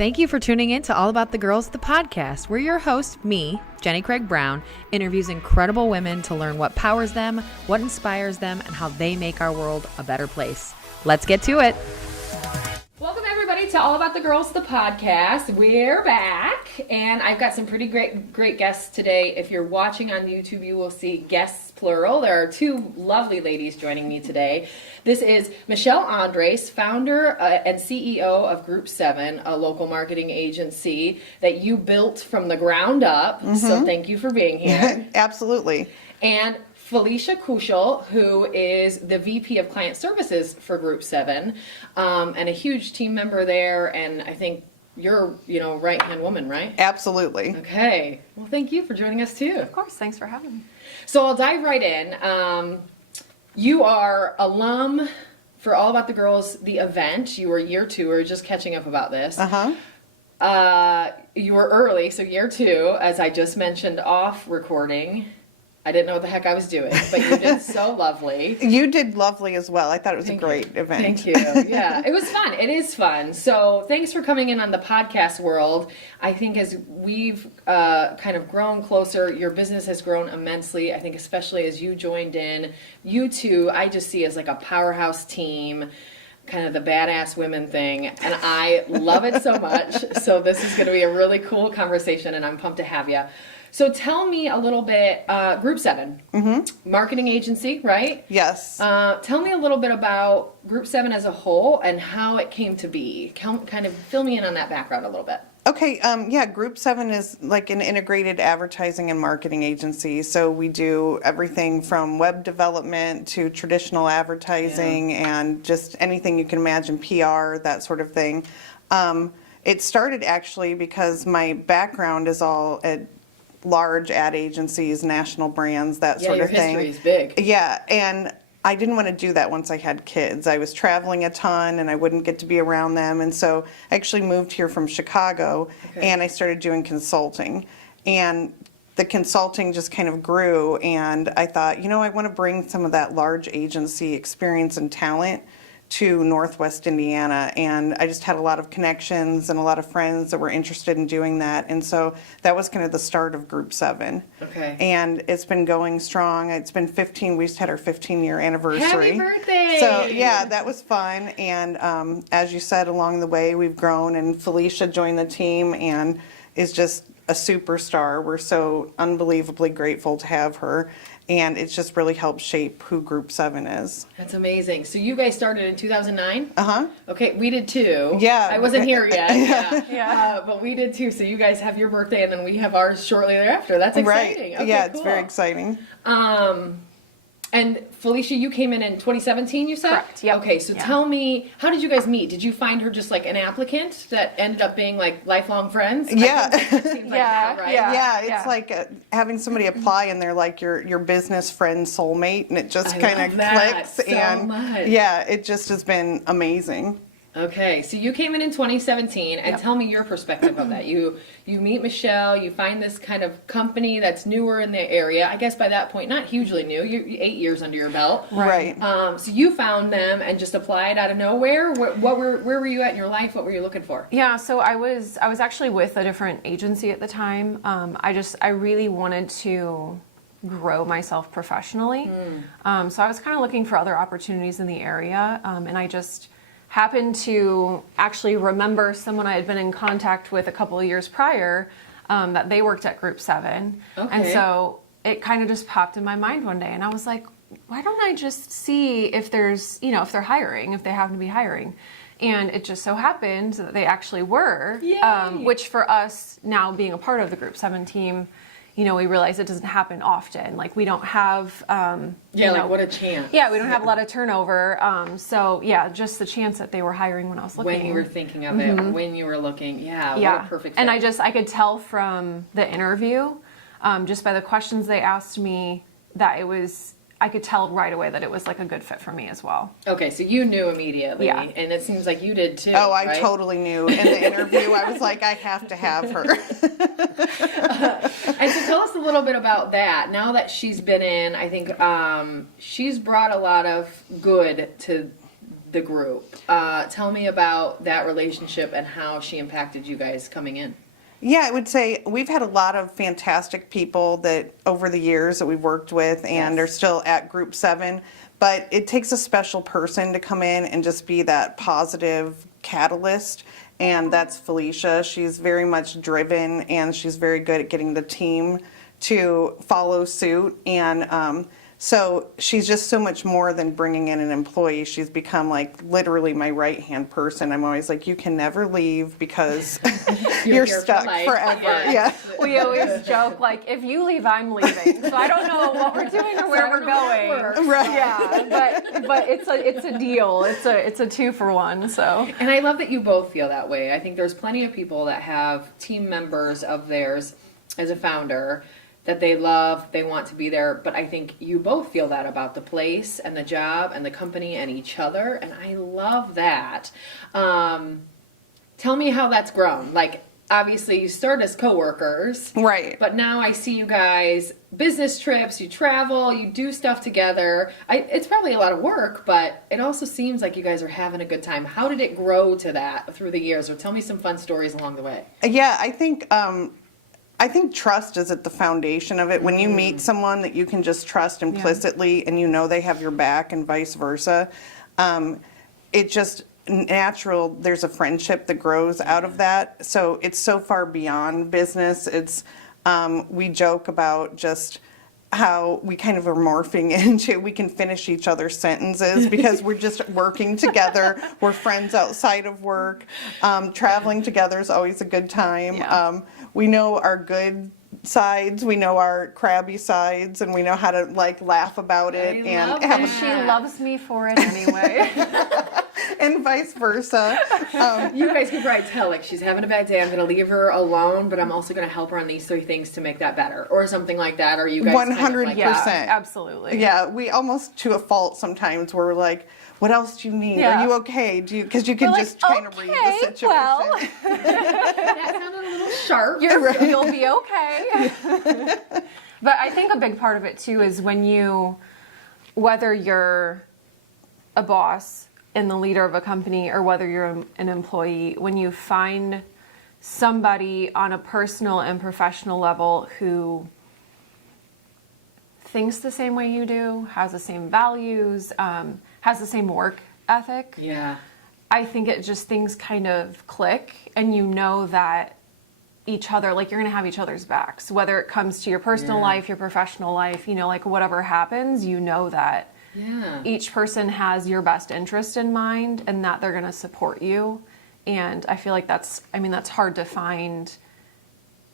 Thank you for tuning in to All About the Girls, the podcast, where your host, me, Jenny Craig Brown, interviews incredible women to learn what powers them, what inspires them, and how they make our world a better place. Let's get to it. Welcome, everybody, to All About the Girls, the podcast. We're back, and I've got some pretty great guests today. If you're watching on YouTube, you will see guests, plural. There are two lovely ladies joining me today. This is Michelle Andres, founder and CEO of Group 7, a local marketing agency that you built from the ground up. Mm-hmm. So thank you for being here. Absolutely. And Felicia Kuschel, who is the VP of Client Services for Group 7, and a huge team member there, and I think you're, right-hand woman, right? Absolutely. Okay. Well, thank you for joining us, too. Of course. Thanks for having me. So I'll dive right in. You are alum for All About the Girls, the event. You were year 2. We were just catching up about this. You were early, so year 2, as I just mentioned off recording. I didn't know what the heck I was doing, but you did so lovely. You did lovely as well. I thought it was a great event. Thank you. Yeah, it was fun. It is fun. So thanks for coming in on the podcast world. I think as we've kind of grown closer, your business has grown immensely. I think especially as you joined in. You two, I just see as like a powerhouse team, kind of the badass women thing, and I love it so much. So this is going to be a really cool conversation, and I'm pumped to have you. So tell me a little bit, Group 7, marketing agency, right? Yes. Tell me a little bit about Group 7 as a whole and how it came to be. Kind of fill me in on that background a little bit. Okay, Group 7 is like an integrated advertising and marketing agency. So we do everything from web development to traditional advertising and just anything you can imagine, PR, that sort of thing. It started actually because my background is all at large ad agencies, national brands, that sort of thing. Yeah, your history is big. Yeah, and I didn't want to do that once I had kids. I was traveling a ton and I wouldn't get to be around them, and so I actually moved here from Chicago and I started doing consulting. And the consulting just kind of grew, and I thought, I want to bring some of that large agency experience and talent to Northwest Indiana, and I just had a lot of connections and a lot of friends that were interested in doing that, and so that was kind of the start of Group 7. Okay. And it's been going strong. It's been 15. We just had our 15-year anniversary. Happy birthday! So yeah, that was fun, and as you said, along the way we've grown, and Felicia joined the team and is just a superstar. We're so unbelievably grateful to have her. And it's just really helped shape who Group 7 is. That's amazing. So you guys started in 2009? Uh-huh. Okay, we did too. Yeah. I wasn't here yet. Yeah. But we did too. So you guys have your birthday and then we have ours shortly thereafter. That's exciting. Right. Okay, yeah, cool. It's very exciting. And Felicia, you came in 2017, you said? Correct, yep. Okay, so tell me, how did you guys meet? Did you find her just like an applicant that ended up being like lifelong friends? Yeah. Seems like that, right? Yeah, it's like having somebody apply and they're like your business friend soulmate, and it just kind of clicks. So and much. Yeah, it just has been amazing. Okay, so you came in 2017, and tell me your perspective of that. You meet Michelle, you find this kind of company that's newer in the area. I guess by that point, not hugely new. You're 8 years under your belt. Right. So you found them and just applied out of nowhere. Where were you at in your life? What were you looking for? Yeah, so I was actually with a different agency at the time. I really wanted to grow myself professionally. So I was kind of looking for other opportunities in the area, and I just happened to actually remember someone I had been in contact with a couple of years prior, that they worked at Group 7. Okay. And so it kind of just popped in my mind one day, and I was like, why don't I just see if there's, if they're hiring, if they happen to be hiring. And it just so happened that they actually were, which for us now being a part of the Group 7 team, we realize it doesn't happen often. Like we don't have, what a chance. Yeah, we don't have a lot of turnover. So just the chance that they were hiring when I was looking. When you were thinking of it, when you were looking, what a perfect fit. And I could tell from the interview, just by the questions they asked me, that I could tell right away that it was like a good fit for me as well. Okay, so you knew immediately, and it seems like you did too. Oh, I totally knew. In the interview, I was like, I have to have her. And so tell us a little bit about that. Now that she's been in, I think she's brought a lot of good to the group. Tell me about that relationship and how she impacted you guys coming in. Yeah, I would say we've had a lot of fantastic people that over the years that we've worked with and are still at Group 7, but it takes a special person to come in and just be that positive catalyst, and that's Felicia. She's very much driven, and she's very good at getting the team to follow suit, and so she's just so much more than bringing in an employee. She's become like literally my right-hand person. I'm always like, you can never leave because you're stuck forever. Yeah. We always joke, like, if you leave, I'm leaving. So I don't know what we're doing or where we're going. Right. Yeah, but it's a deal. It's a 2-for-1. So. And I love that you both feel that way. I think there's plenty of people that have team members of theirs as a founder that they love, they want to be there, but I think you both feel that about the place and the job and the company and each other, and I love that. Tell me how that's grown. Like, obviously you start as coworkers, Right. but now I see you guys, business trips, you travel, you do stuff together. It's probably a lot of work, but it also seems like you guys are having a good time. How did it grow to that through the years, or tell me some fun stories along the way? Yeah, I think trust is at the foundation of it. When you meet someone that you can just trust implicitly and you know they have your back and vice versa, it just natural, there's a friendship that grows out of that. So it's so far beyond business. It's, we joke about just how we kind of are morphing into, we can finish each other's sentences because we're just working together. We're friends outside of work. Traveling together is always a good time. Yeah. We know our good sides, we know our crabby sides, and we know how to like laugh about it and have She loves me for it anyway. and vice versa. You guys can probably tell, like, she's having a bad day, I'm going to leave her alone, but I'm also going to help her on these 3 things to make that better, or something like that. Or you guys 100%. Yeah, absolutely. Yeah, we almost to a fault sometimes. We're like, what else do you need? Yeah. Are you okay? Do you? Because you can We're just like, kind of read the okay, situation. well. That sounded a little sharp. You'll be okay. But I think a big part of it too is when you, whether you're a boss and the leader of a company or whether you're an employee, when you find somebody on a personal and professional level who thinks the same way you do, has the same values, has the same work ethic. Yeah. I think it just, things kind of click, and you know that each other, like, you're going to have each other's backs, whether it comes to your personal life, your professional life, you know, like, whatever happens, you know that each person has your best interest in mind and that they're going to support you. And I feel like that's hard to find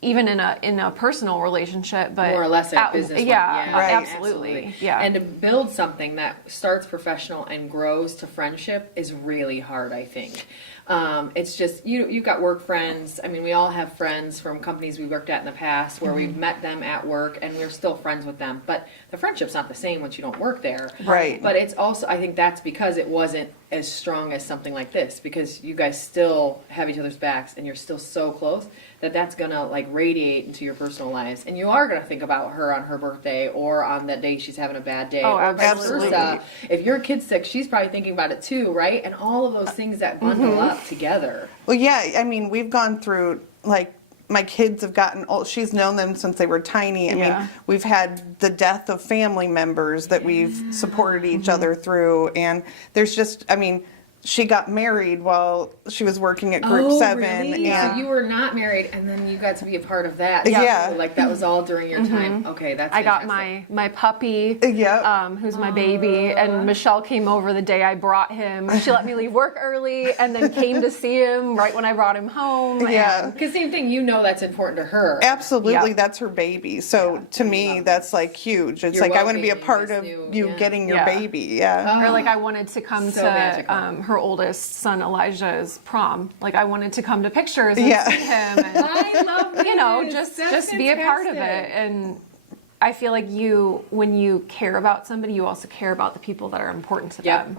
even in a personal relationship, but more or less a business one. Right. Absolutely. Yeah. And to build something that starts professional and grows to friendship is really hard, I think. It's just, you've got work friends. I mean, we all have friends from companies we worked at in the past where we've met them at work and we're still friends with them. But the friendship's not the same once you don't work there. Right. But it's also, I think that's because it wasn't as strong as something like this, because you guys still have each other's backs and you're still so close that that's going to like radiate into your personal lives. And you are going to think about her on her birthday or on that day she's having a bad day. Oh, or vice absolutely. versa. If your kid's sick, she's probably thinking about it too, right? And all of those things that bundle up together. Well, yeah, I mean, we've gone through, like, my kids have gotten old. She's known them since they were tiny. I mean, we've had the death of family members that we've supported each other through. And there's just, I mean, she got married while she was working at Group 7. Really? And So you were not married, and then you got to be a part of that. Yeah. So, like, that was all during your time. Okay, that's I got fantastic. my puppy, Yep. who's my baby, and Michelle came over the day I brought him. She let me leave work early and then came to see him right when I brought him home. Yeah. Because same thing, that's important to her. Absolutely, Yeah. that's her baby. So to me, that's like huge. It's Your like I want to be a well-being part is of new, you yeah. getting your Yeah. baby. Yeah. Or like I wanted to come So to magical. her oldest son Elijah's prom. Like I wanted to come to pictures and Yeah. see him, and I love this. you know, just That's be a part of it. fantastic. And I feel like when you care about somebody, you also care about the people that are important to Yep. them.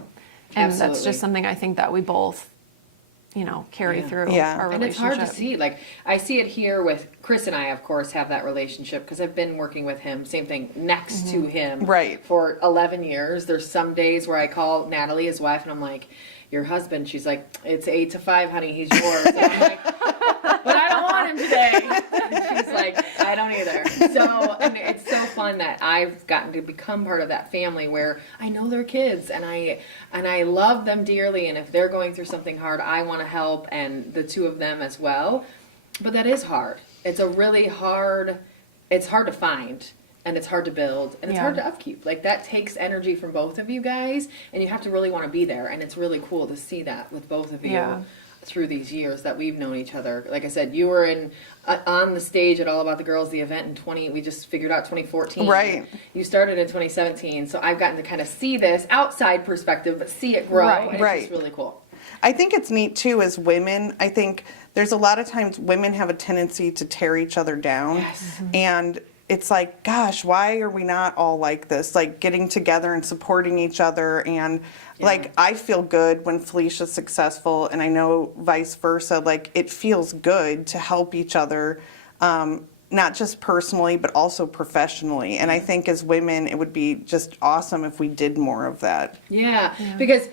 And that's Absolutely. just something I think that we both, carry through Yeah. our relationship. And it's hard to see. Like, I see it here with Chris and I, of course, have that relationship because I've been working with him, same thing, next to him Right. for 11 years. There's some days where I call Natalie, his wife, and I'm like, your husband. She's like, it's 8 to 5, honey. He's yours. And I'm like, but I don't want him today. And she's like, I don't either. So, and it's so fun that I've gotten to become part of that family where I know their kids and I love them dearly. And if they're going through something hard, I want to help, and the two of them as well. But that is hard. It's a really hard. It's hard to find. And it's hard to build, and it's hard to upkeep. Like, that takes energy from both of you guys, and you have to really want to be there. And it's really cool to see that with both of you through these years that we've known each other. Like I said, you were on the stage at All About the Girls, the event we just figured out 2014. Right. You started in 2017, so I've gotten to kind of see this outside perspective, but see it grow. Right. And it's just really cool. I think it's neat too as women. I think there's a lot of times women have a tendency to tear each other down. Yes. And it's like, gosh, why are we not all like this? Like, getting together and supporting each other. And like, I feel good when Felicia's successful, and I know vice versa. Like, it feels good to help each other, not just personally, but also professionally. And I think as women, it would be just awesome if we did more of that. Yeah, because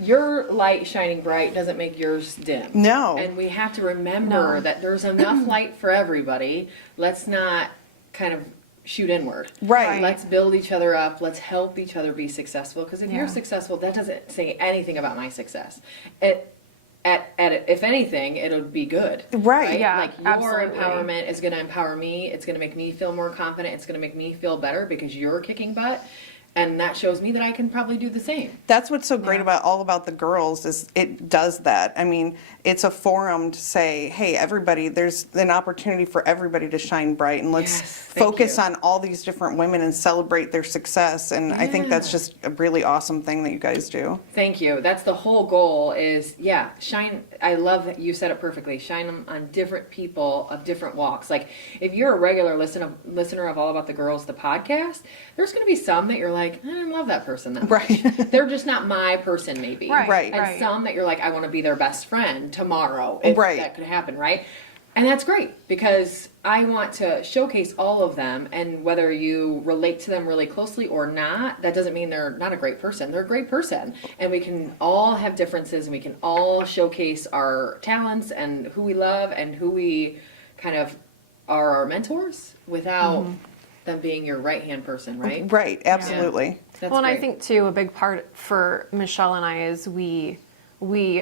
your light shining bright doesn't make yours dim. No. And we have to remember that there's enough light for everybody. Let's not kind of shoot inward. Right. Let's build each other up. Let's help each other be successful. Because if you're successful, that doesn't say anything about my success. If anything, it'll be good. Right. Yeah, Like, your absolutely. empowerment is going to empower me. It's going to make me feel more confident. It's going to make me feel better because you're kicking butt. And that shows me that I can probably do the same. That's what's so great about All About the Girls is it does that. I mean, it's a forum to say, hey, everybody, there's an opportunity for everybody to shine bright, and let's focus on all these different women and celebrate their success. And I think that's just a really awesome thing that you guys do. Thank you. That's the whole goal is, shine. I love that you said it perfectly. Shine them on different people of different walks. Like, if you're a regular listener of All About the Girls, the podcast, there's going to be some that you're like, I don't love that person that much. Right. They're just not my person, maybe. Right. And some that you're like, I want to be their best friend tomorrow. If that could happen, right? And that's great because I want to showcase all of them, and whether you relate to them really closely or not, that doesn't mean they're not a great person. They're a great person. And we can all have differences, and we can all showcase our talents and who we love and who we kind of are our mentors without them being your right-hand person, right? Right, absolutely. That's Well, and I great. think too, a big part for Michelle and I is we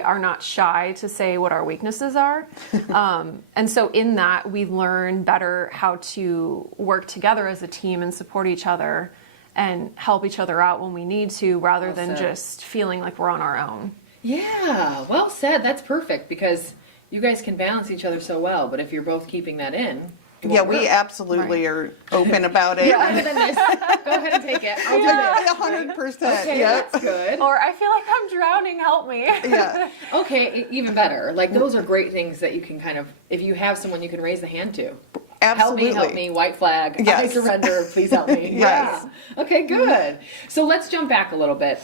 are not shy to say what our weaknesses are. And so in that, we learn better how to work together as a team and support each other and help each other out when we need to, rather than just feeling like we're on our own. Yeah, well said. That's perfect because you guys can balance each other so well, but if you're both keeping that in, it won't We work. absolutely are open about it. You're better than this. Go ahead and take it. I'll do this. 100%. Okay, Yep. that's good. Or I feel like I'm drowning, help me. Yeah. Okay, even better. Like, those are great things that you can kind of, if you have someone you can raise the hand to. Absolutely. Help me, white flag. I Yes. surrender, please help me. Yes. Yeah. Okay, good. So let's jump back a little bit.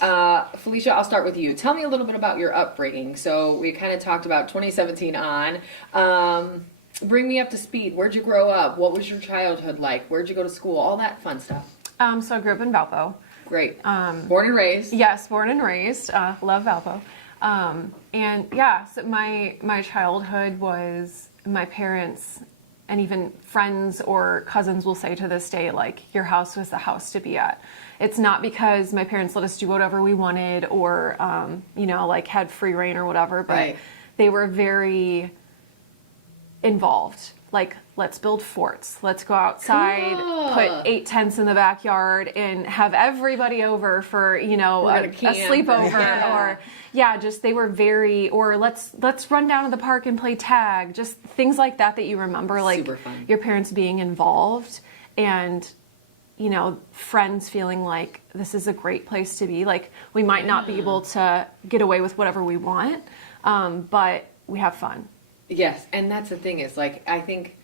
Felicia, I'll start with you. Tell me a little bit about your upbringing. So we kind of talked about 2017 on. Bring me up to speed. Where'd you grow up? What was your childhood like? Where'd you go to school? All that fun stuff. So I grew up in Valpo. Great. Born and raised. Yes, born and raised. Love Valpo. And yeah, so my childhood was my parents and even friends or cousins will say to this day, like, your house was the house to be at. It's not because my parents let us do whatever we wanted or, like had free reign or whatever, but they were very involved. Like, let's build forts. Let's go outside, put 8 tents in the backyard, and have everybody over for, a sleepover. Or just they were very. Or let's run down to the park and play tag. Just things like that you remember, like Super fun. your parents being involved and friends feeling like this is a great place to be. Like, we might not be able to get away with whatever we want, but we have fun. Yes, and that's the thing is, like, I think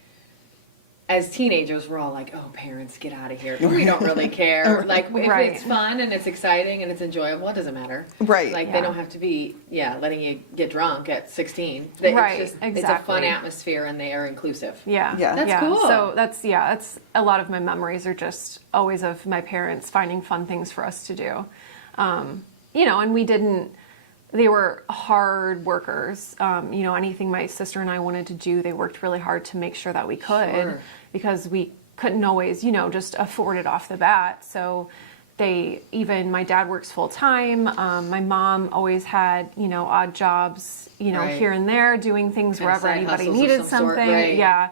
as teenagers, we're all like, oh, parents, get out of here. We don't really care. Like, if Right. it's fun and it's exciting and it's enjoyable, it doesn't matter. Right. Like, Yeah. they don't have to be, letting you get drunk at 16. It's Right, just, It's a exactly. fun atmosphere and they are inclusive. Yeah. Yeah. That's cool. So that's a lot of my memories are just always of my parents finding fun things for us to do. And they were hard workers. Anything my sister and I wanted to do, they worked really hard to make sure that we could, Sure. because we couldn't always, just afford it off the bat. So my dad works full time. My mom always had, odd jobs, Right. here and there, doing things Kind of wherever side anybody hustles of needed some sort, something. right. Yeah.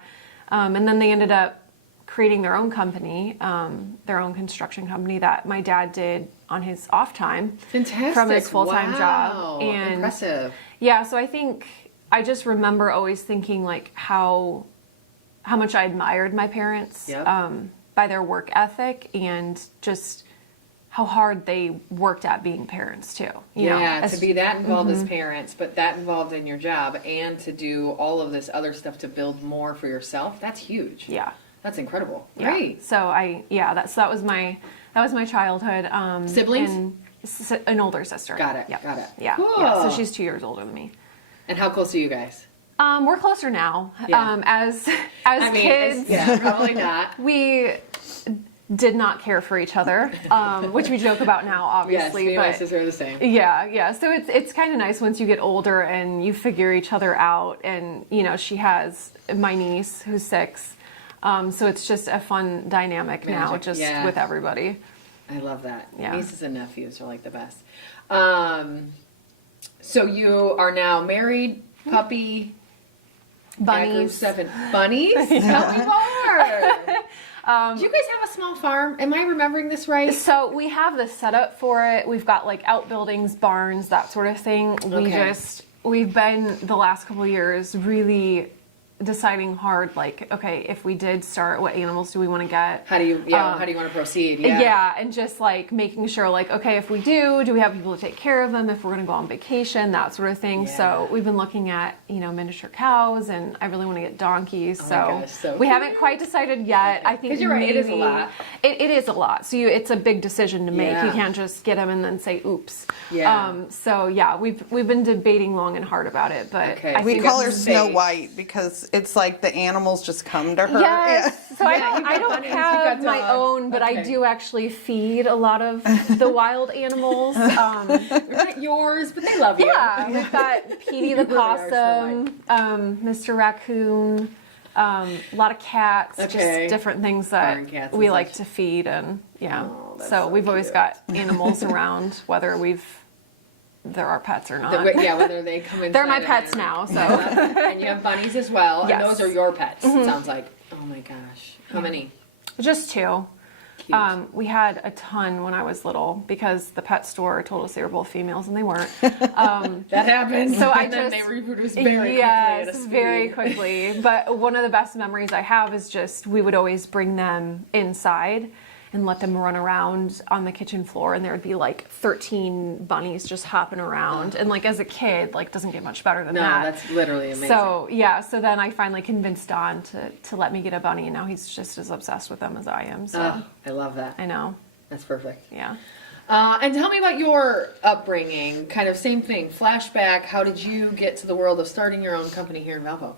And then they ended up creating their own company, their own construction company that my dad did on his off time. Fantastic. From his full-time Wow. job. And impressive. yeah, so I just remember always thinking like how much I admired my parents Yep. by their work ethic and just how hard they worked at being parents too. You know, To be that involved Mm-hmm. as parents, but that involved in your job, and to do all of this other stuff to build more for yourself, that's huge. Yeah. That's incredible. Yeah. Great. So that was my childhood. Siblings? And an older sister. Got it, Yep. got it. Yeah. Cool. Yeah. So she's 2 years older than me. And how close are you guys? We're closer now. Yeah. As kids, Probably not. we did not care for each other, which we joke about now, Yes, obviously. me and my but sister are the same. yeah. So it's kind of nice once you get older and you figure each other out. And she has my niece who's 6, so it's just a fun dynamic now, Magic, just yeah. with everybody. I love that. Yeah. Nieces and nephews are like the best. So you are now married, puppy, Bunnies. 7 bunnies. Tell me more. Do you guys have a small farm? Am I remembering this right? So we have the setup for it. We've got like outbuildings, barns, that sort of thing. Okay. We've been the last couple of years really deciding hard, like, okay, if we did start, what animals do we want to get? How do you want to proceed? Yeah, and just like making sure, like, okay, if we do we have people to take care of them? If we're going to go on vacation, that sort of thing. Yeah. So we've been looking at, miniature cows, and I really want to get donkeys. Oh my so gosh, so we cute. haven't quite decided yet. I think 'Cause you're right, it is a maybe- lot. It is a lot. So it's a big decision to make. Yeah. You can't just get them and then say, oops. Yeah. So yeah, we've been debating long and hard about it, but Okay. I So We think you call got her some Snow space. White because it's like the animals just come to her. Yes. So Yeah, you've I got don't bunnies, you've have got my dogs. own, but I Okay. do actually feed a lot of the wild animals. They're not yours, but they love you. Yeah, we've got Petey the really are possum, Mr. Raccoon, a lot of cats, Okay. just different things that Barn cats and we such. like to feed, and yeah. Oh, that's so so we've always cute. got animals around, whether they're our pets or not. Whether they come in. They're my pets now, so And you have bunnies as well, Yes. and those are your pets. It sounds like. Oh my gosh, how many? just 2. Cute. We had a ton when I was little because the pet store told us they were both females and they weren't. That happens. So I and then just they reproduce very quickly. yes, At a speed. very quickly. But one of the best memories I have is just we would always bring them inside and let them run around on the kitchen floor, and there would be like 13 bunnies just hopping around. And like as a kid, like doesn't get much better than No, that. that's literally amazing. So yeah, so then I finally convinced Don to let me get a bunny, and now he's just as obsessed with them as I am. So Oh, I love that. I know, That's perfect. yeah. And tell me about your upbringing. Kind of same thing. Flashback. How did you get to the world of starting your own company here in Valpo?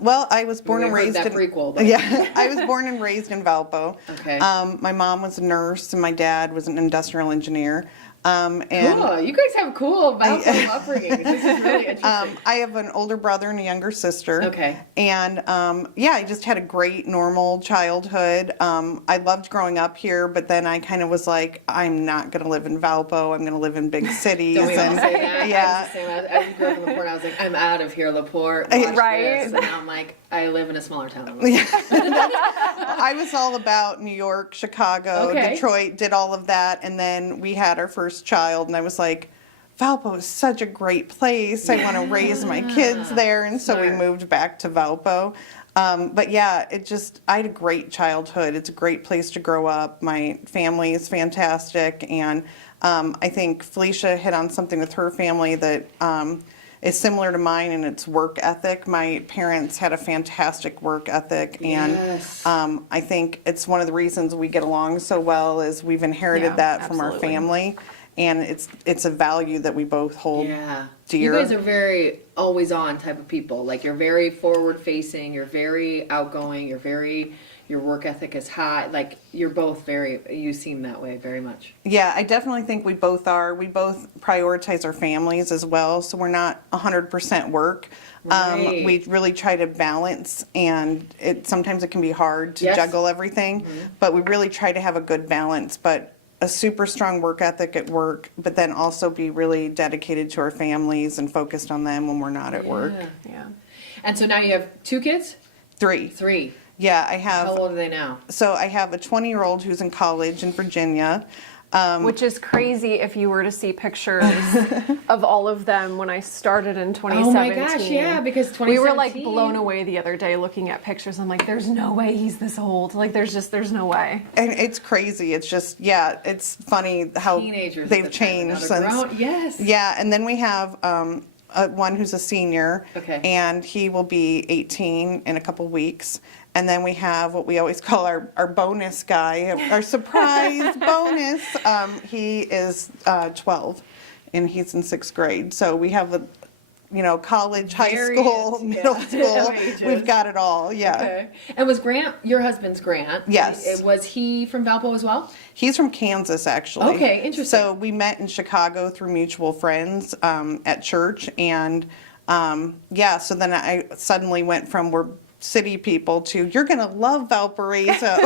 Well, I was born We and heard raised that in prequel, but- yeah, I was born and raised in Valpo. Okay. My mom was a nurse and my dad was an industrial engineer. And Cool. You guys have cool Valpo upbringings. This is really interesting. I have an older brother and a younger sister. Okay. And I just had a great normal childhood. I loved growing up here, but then I kind of was like, I'm not going to live in Valpo. I'm going to live in big cities. Don't we all and say that? yeah. I grew up in LaPorte. I was like, I'm out of here, LaPorte. Watch Right. this. And now I'm like, I live in a smaller town. I was all about New York, Chicago, Okay. Detroit, did all of that. And then we had our first child, and I was like, Valpo is such a great place. I want to raise my kids there. And so we Smart. moved back to Valpo. But yeah, I had a great childhood. It's a great place to grow up. My family is fantastic. And I think Felicia hit on something with her family that is similar to mine in its work ethic. My parents had a fantastic work ethic, and Yes. I think it's one of the reasons we get along so well is we've inherited Yeah, that from our absolutely. family, and it's a value that we both hold Yeah. dear. You guys are very always on type of people. Like you're very forward facing, you're very outgoing, your work ethic is high. Like you're both you seem that way very much. Yeah, I definitely think we both are. We both prioritize our families as well, so we're not 100% work. Right. We really try to balance, and sometimes it can be hard to Yes. juggle everything, but we really try to have a good balance. But a super strong work ethic at work, but then also be really dedicated to our families and focused on them when we're not at work. Yeah. And so now you have 2 kids? 3. 3. Yeah, I have. How old are they now? So I have a 20-year-old who's in college in Virginia. Which is crazy if you were to see pictures of all of them when I started in 2017. Oh my gosh, yeah, because we were like 2017 blown away the other day looking at pictures. I'm like, there's no way he's this old. Like, there's no way. And it's crazy. It's just, yeah, it's funny how Teenagers at they've the time, changed another since. grown- yes. Yeah, and then we have one who's a senior, Okay. and he will be 18 in a couple weeks. And then we have what we always call our bonus guy, our surprise bonus. He is 12, and he's in 6th grade. So we have college, high Various, school, yeah. middle school. Ages. We've got it all. Yeah. Okay. And was Grant, your husband's Grant? Yes. Was he from Valpo as well? He's from Kansas, actually. Okay, interesting. So we met in Chicago through mutual friends at church, and so then I suddenly went from we're city people to you're going to love Valparaiso.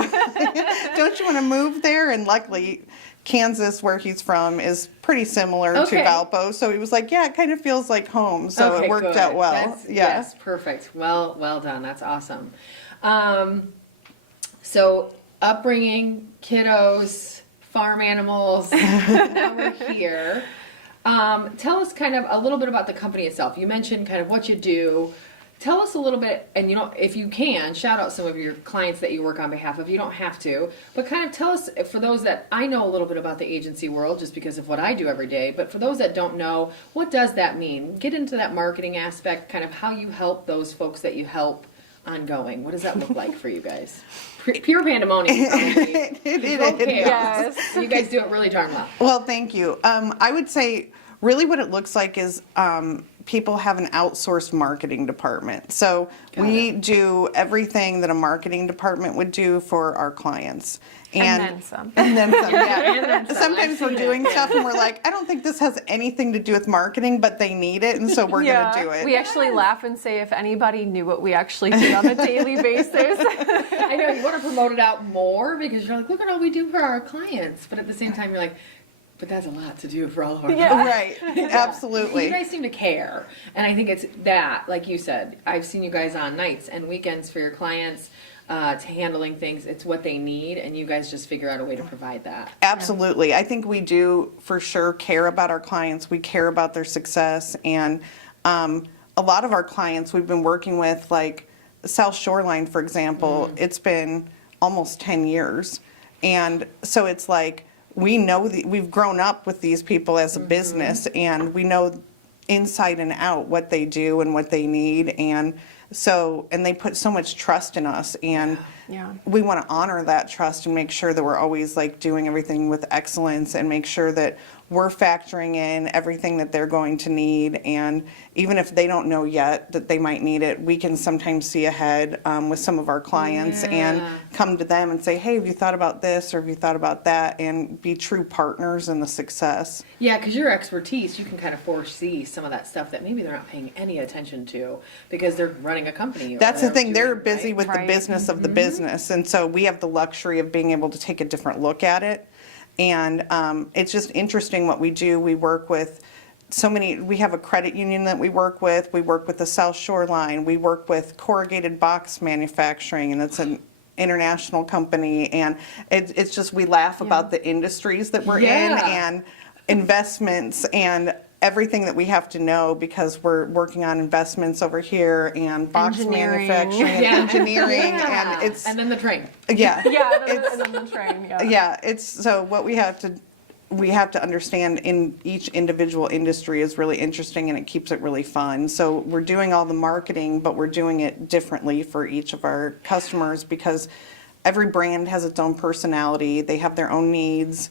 Don't you want to move there? And luckily, Kansas, where he's from, is pretty similar to Okay. Valpo. So he was like, yeah, it kind of feels like home. So Okay, it worked good. out well. That's- Yeah. Yes, perfect. Well done. That's awesome. So upbringing, kiddos, farm animals. Now we're here. Tell us kind of a little bit about the company itself. You mentioned kind of what you do. Tell us a little bit, and if you can, shout out some of your clients that you work on behalf of. You don't have to, but kind of tell us, for those that I know a little bit about the agency world just because of what I do every day, but for those that don't know, what does that mean? Get into that marketing aspect, kind of how you help those folks that you help ongoing. What does that look like for you guys? Pure pandemonium, probably. It Total is. chaos. Yes. You guys do it really darn well. Well, thank you. I would say really what it looks like is people have an outsourced marketing department. So we do everything that a marketing department would do for our clients. And then some. And then some, yeah. And then some. Sometimes we're doing stuff and we're like, I don't think this has anything to do with marketing, but they need it, and so we're going to do it. We actually laugh and say if anybody knew what we actually did on a daily basis. I know you want to promote it out more because you're like, look at all we do for our clients, but at the same time you're like, but that's a lot to do for all of our Yeah. Right, absolutely. You guys seem to care, and I think it's that, like you said, I've seen you guys on nights and weekends for your clients to handling things. It's what they need, and you guys just figure out a way to provide that. Absolutely. I think we do for sure care about our clients. We care about their success. And a lot of our clients we've been working with, like South Shoreline, for example, it's been almost 10 years. And so it's like we know we've grown up with these people as a business, and we know inside and out what they do and what they need. And they put so much trust in us, and Yeah. we want to honor that trust and make sure that we're always like doing everything with excellence and make sure that we're factoring in everything that they're going to need. And even if they don't know yet that they might need it, we can sometimes see ahead with some of our clients and come to them and say, hey, have you thought about this, or have you thought about that, and be true partners in the success. Yeah, because your expertise, you can kind of foresee some of that stuff that maybe they're not paying any attention to because they're running a company. or That's the whatever thing. They're doing, busy right? with the Right. business of the business. And so we have the luxury of being able to take a different look at it. And it's just interesting what we do. We work with we have a credit union that we work with the South Shoreline, we work with Corrugated Box Manufacturing, and it's an international company. And it's just, we laugh about the industries that we're in and investments and everything that we have to know because we're working on investments over here and box Engineering. manufacturing and engineering. Yeah. And it's, And then the train. yeah. Yeah, and then the train. Yeah. Yeah, it's so what we have to we have to understand in each individual industry is really interesting, and it keeps it really fun. So we're doing all the marketing, but we're doing it differently for each of our customers because every brand has its own personality. They have their own needs.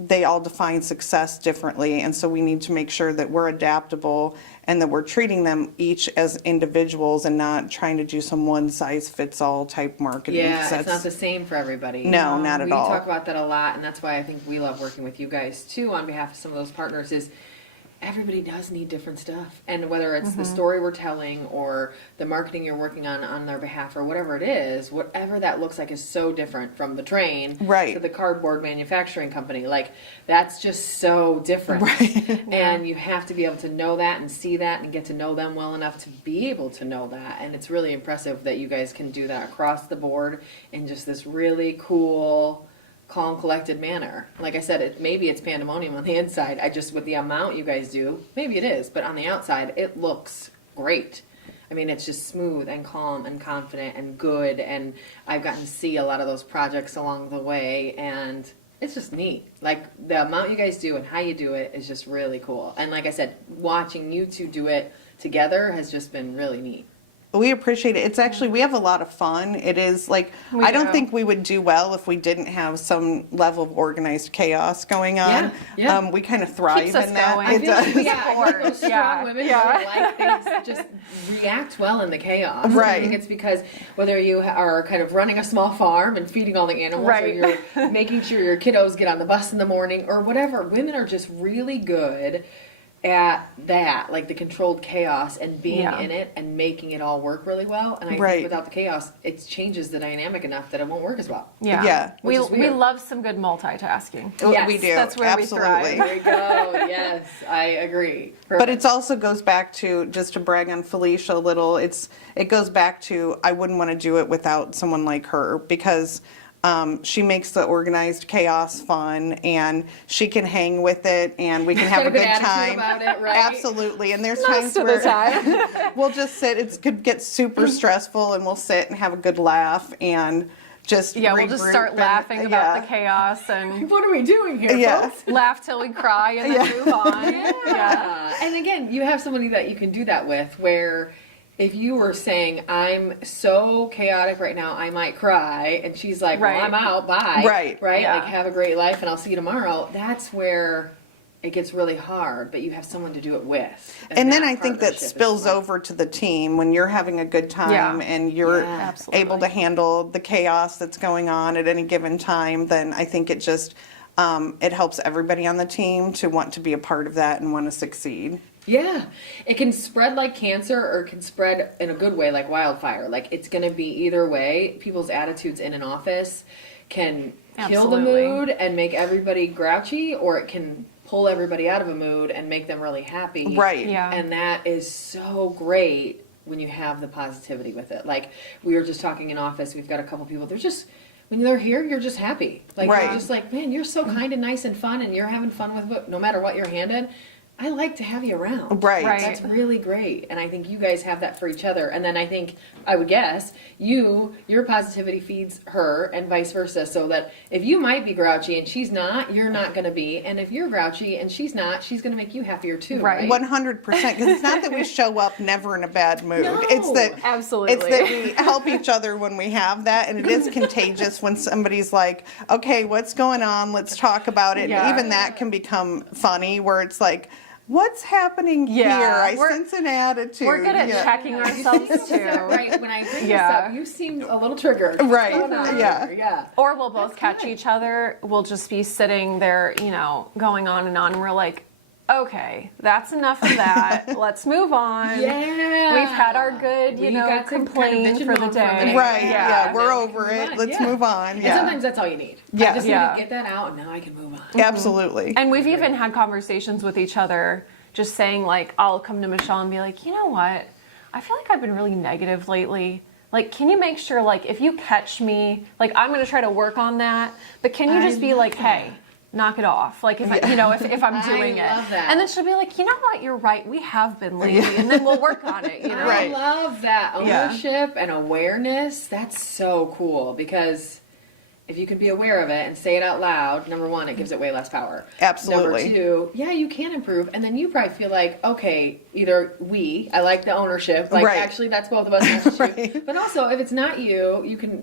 They all define success differently, and so we need to make sure that we're adaptable and that we're treating them each as individuals and not trying to do some one-size-fits-all type marketing. Yeah, it's not the same for everybody. No, not at all. We talk about that a lot, and that's why I think we love working with you guys too on behalf of some of those partners is everybody does need different stuff. And whether it's the story we're telling or the marketing you're working on their behalf or whatever it is, whatever that looks like is so different from the train to the cardboard manufacturing company. Like, that's just so different. Right. And you have to be able to know that and see that and get to know them well enough to be able to know that. And it's really impressive that you guys can do that across the board in just this really cool, calm, collected manner. Like I said, maybe it's pandemonium on the inside. With the amount you guys do, maybe it is, but on the outside, it looks great. I mean, it's just smooth and calm and confident and good, and I've gotten to see a lot of those projects along the way, and it's just neat. Like, the amount you guys do and how you do it is just really cool. And like I said, watching you two do it together has just been really neat. We appreciate it. It's actually, we have a lot of fun. It is like, I don't think we would do well if we didn't have some level of organized chaos going on. Yeah. We kind of thrive Keeps us in that. going. It does. Strong women who like things just react well in the chaos. Right. I think it's because whether you are kind of running a small farm and feeding all the animals, or you're making sure your kiddos get on the bus in the morning, or whatever, women are just really good at that, like the controlled chaos and being in it and making it all work really well. And I think without the chaos, it changes the dynamic enough that it won't work as well. Yeah. We love some good multitasking. Yes, we do. That's where Absolutely. we thrive. There you go. Yes, I agree. Perfect. But it also goes back to, just to brag on Felicia a little, it goes back to, I wouldn't want to do it without someone like her, because she makes the organized chaos fun, and she can hang with it, and we can have a good time. About it, right? Absolutely. And there's times where we'll just sit. It could get super stressful, and we'll sit and have a good laugh and just we'll just start laughing about the chaos and what are we doing here, folks? Laugh till we cry and then move on. And again, you have somebody that you can do that with, where if you were saying, I'm so chaotic right now, I might cry, and she's like, well, I'm out, bye. Right? Yeah. Like, have a great life, and I'll see you tomorrow. That's where it gets really hard, but you have someone to do it with. And then I think that spills over to the team when you're having a good time and you're able to handle the chaos that's going on at any given time, then I think it just, it helps everybody on the team to want to be a part of that and want to succeed. Yeah, it can spread like cancer, or it can spread in a good way like wildfire. Like, it's going to be either way. People's attitudes in an office can kill the mood and make everybody grouchy, or it can pull everybody out of a mood and make them really happy. Right. Yeah. And that is so great when you have the positivity with it. Like, we were just talking in office, we've got a couple people, they're just, when they're here, you're just happy. Like, you're just like, man, you're so kind and nice and fun, and you're having fun with it, no matter what you're handed. I like to have you around. Right. That's really great. And I think you guys have that for each other. And then I think, I would guess, your positivity feeds her and vice versa. So that if you might be grouchy and she's not, you're not going to be. And if you're grouchy and she's not, she's going to make you happier too. Right. 100%. Because it's not that we show up never in a bad mood. No, it's that absolutely. It's that we help each other when we have that. And it is contagious when somebody's like, okay, what's going on? Let's talk about it. And even that can become funny, where it's like, what's happening here? I sense an attitude. We're good at checking ourselves too. Right. When I bring this up, you seem a little triggered. Right. Yeah. Or we'll both catch each other. We'll just be sitting there, going on, and we're like, okay, that's enough of that. Let's move on. Yeah. We've had our good, complaint for the day. Right. Yeah. We're over it. Let's move on. And sometimes that's all you need. Yeah. I just need to get that out, and now I can move on. Absolutely. And we've even had conversations with each other, just saying, like, I'll come to Michelle and be like, you know what? I feel like I've been really negative lately. Like, can you make sure, like, if you catch me, like, I'm going to try to work on that, but can you just be like, hey, knock it off. Like, if if I'm doing it. Love that. And then she'll be like, you know what, you're right, we have been lately, and then we'll work on it, I love that ownership and awareness. That's so cool, because if you can be aware of it and say it out loud, number one, it gives it way less power. Absolutely. Number two, yeah, you can improve. And then you probably feel like, okay, either I like the ownership, like Right. actually that's both of us, not just Right. you. But also, if it's not you, you can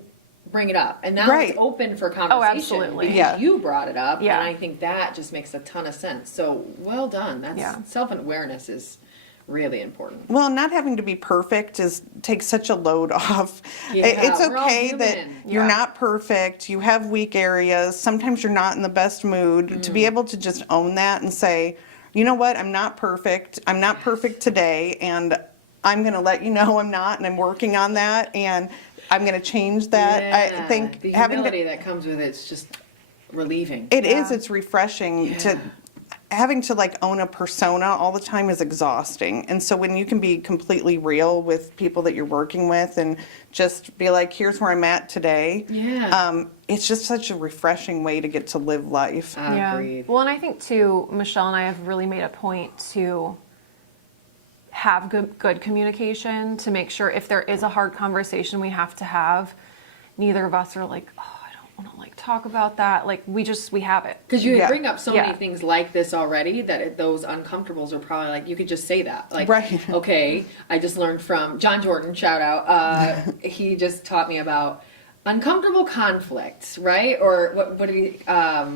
bring it up. And now Right. it's open for conversation. absolutely. Because Yeah. you brought it up. Yeah. And I think that just makes a ton of sense. So well done. That's self-awareness is really important. Well, not having to be perfect takes such a load off. Yeah, It's we're all okay that human. you're Yeah. not perfect. You have weak areas. Sometimes you're not in the best mood. To be able to just own that and say, you know what, I'm not perfect. I'm not perfect today, and I'm going to let you know I'm not, and I'm working on that, and I'm going to change that. I think the having humility to, that comes with it's just relieving. it's refreshing Yeah. to having to like own a persona all the time is exhausting. And so when you can be completely real with people that you're working with and just be like, here's where I'm at today. Yeah. It's just such a refreshing way to get to live life. Agreed. Well, and I think too, Michelle and I have really made a point to have good communication, to make sure if there is a hard conversation we have to have, neither of us are like, oh, I don't want to like talk about that. Like we have it. Because you Yeah. bring up so Yeah. many things like this already that those uncomfortables are probably like, you could just say that. Like, Right. okay, I just learned from John Jordan, shout out. He just taught me about uncomfortable conflict, right? Or what did he, I